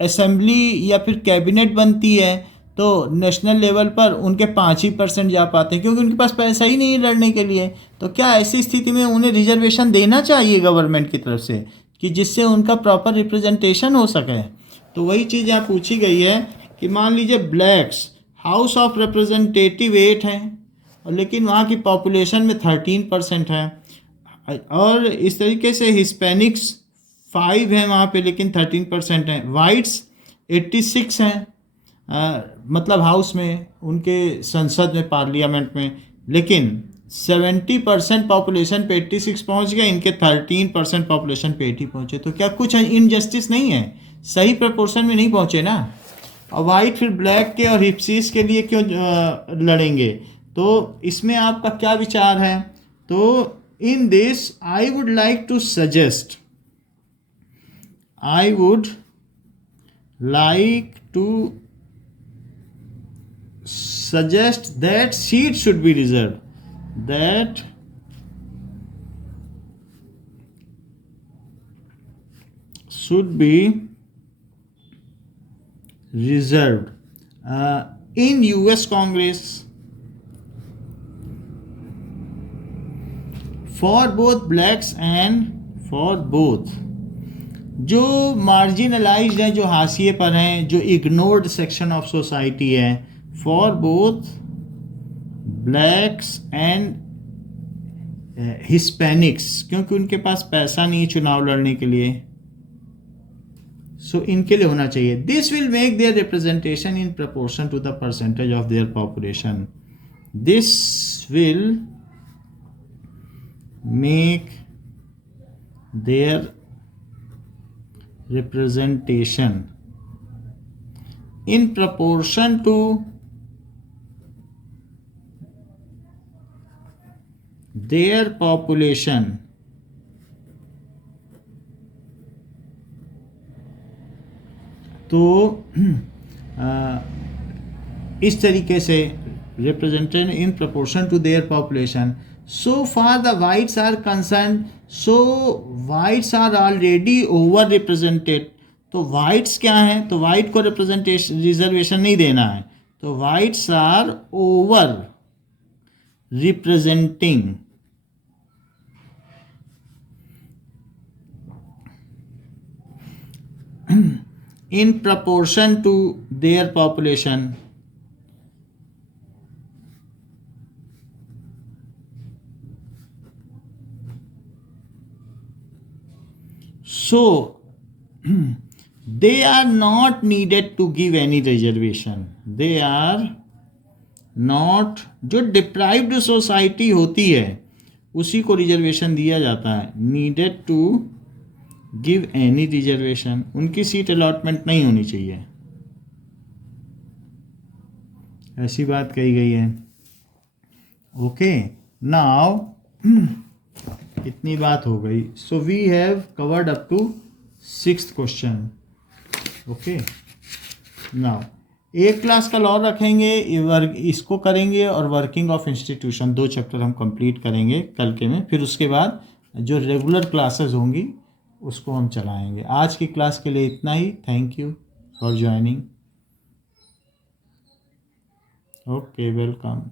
असेंबली या फिर कैबिनेट बनती है तो नेशनल लेवल पर उनके 5% जा पाते हैं, क्योंकि उनके पास पैसा ही नहीं है लड़ने के लिए। तो क्या ऐसी स्थिति में उन्हें रिजर्वेशन देना चाहिए गवर्नमेंट की तरफ से, कि जिससे उनका प्रॉपर रिप्रेजेंटेशन हो सके? तो वही चीज़ यहाँ पूछी गई है कि मान लीजिए ब्लैक्स हाउस ऑफ रिप्रेजेंटेटिव 8 हैं, और लेकिन वहाँ की पॉपुलेशन में 13% है, और इस तरीके से हिस्पैनिक्स 5 हैं वहाँ पे, लेकिन 13% हैं। वाइट्स 86 हैं, मतलब हाउस में, उनके संसद में, पार्लियामेंट में, लेकिन 70% पॉपुलेशन पे 86 पहुँच गए, इनके 13% पॉपुलेशन पे 80 पहुँचे। तो क्या कुछ इनजस्टिस नहीं है? सही प्रपोर्शन में नहीं पहुँचे ना। और वाइट फिर ब्लैक के और हिप्सीस के लिए क्यों लड़ेंगे? तो इसमें आपका क्या विचार है? तो in this I would like to suggest, I would like to suggest that seat should be reserved, that should be reserved in US Congress for both blacks and for both जो मार्जिनलाइज्ड हैं, जो हाशिए पर हैं, जो ignored section of society है, for both blacks and Hispanics, क्योंकि उनके पास पैसा नहीं चुनाव लड़ने के लिए, सो इनके लिए होना चाहिए। This will make their representation in proportion to the percentage of their population, this will make their representation in proportion to their population तो इस तरीके से represented in proportion to their population. So far the whites are concerned, so whites are already over represented. तो whites क्या हैं? तो white को representation reservation नहीं देना है, तो whites are over representing in proportion to their population. So they are not needed to give any reservation. They are not, जो डिप्राइव्ड सोसाइटी होती है उसी को रिजर्वेशन दिया जाता है। Needed to give any reservation, उनकी सीट अलॉटमेंट नहीं होनी चाहिए, ऐसी बात कही गई है। ओके, नाउ इतनी बात हो गई। So we have covered up to 6th question. Okay, now एक क्लास कल और रखेंगे, इसको करेंगे और वर्किंग ऑफ इंस्टीट्यूशन 2 चैप्टर हम कंप्लीट करेंगे कल के में। फिर उसके बाद जो रेगुलर क्लासेस होंगी उसको हम चलाएंगे। आज की क्लास के लिए इतना ही। Thank you for joining. Okay, welcome.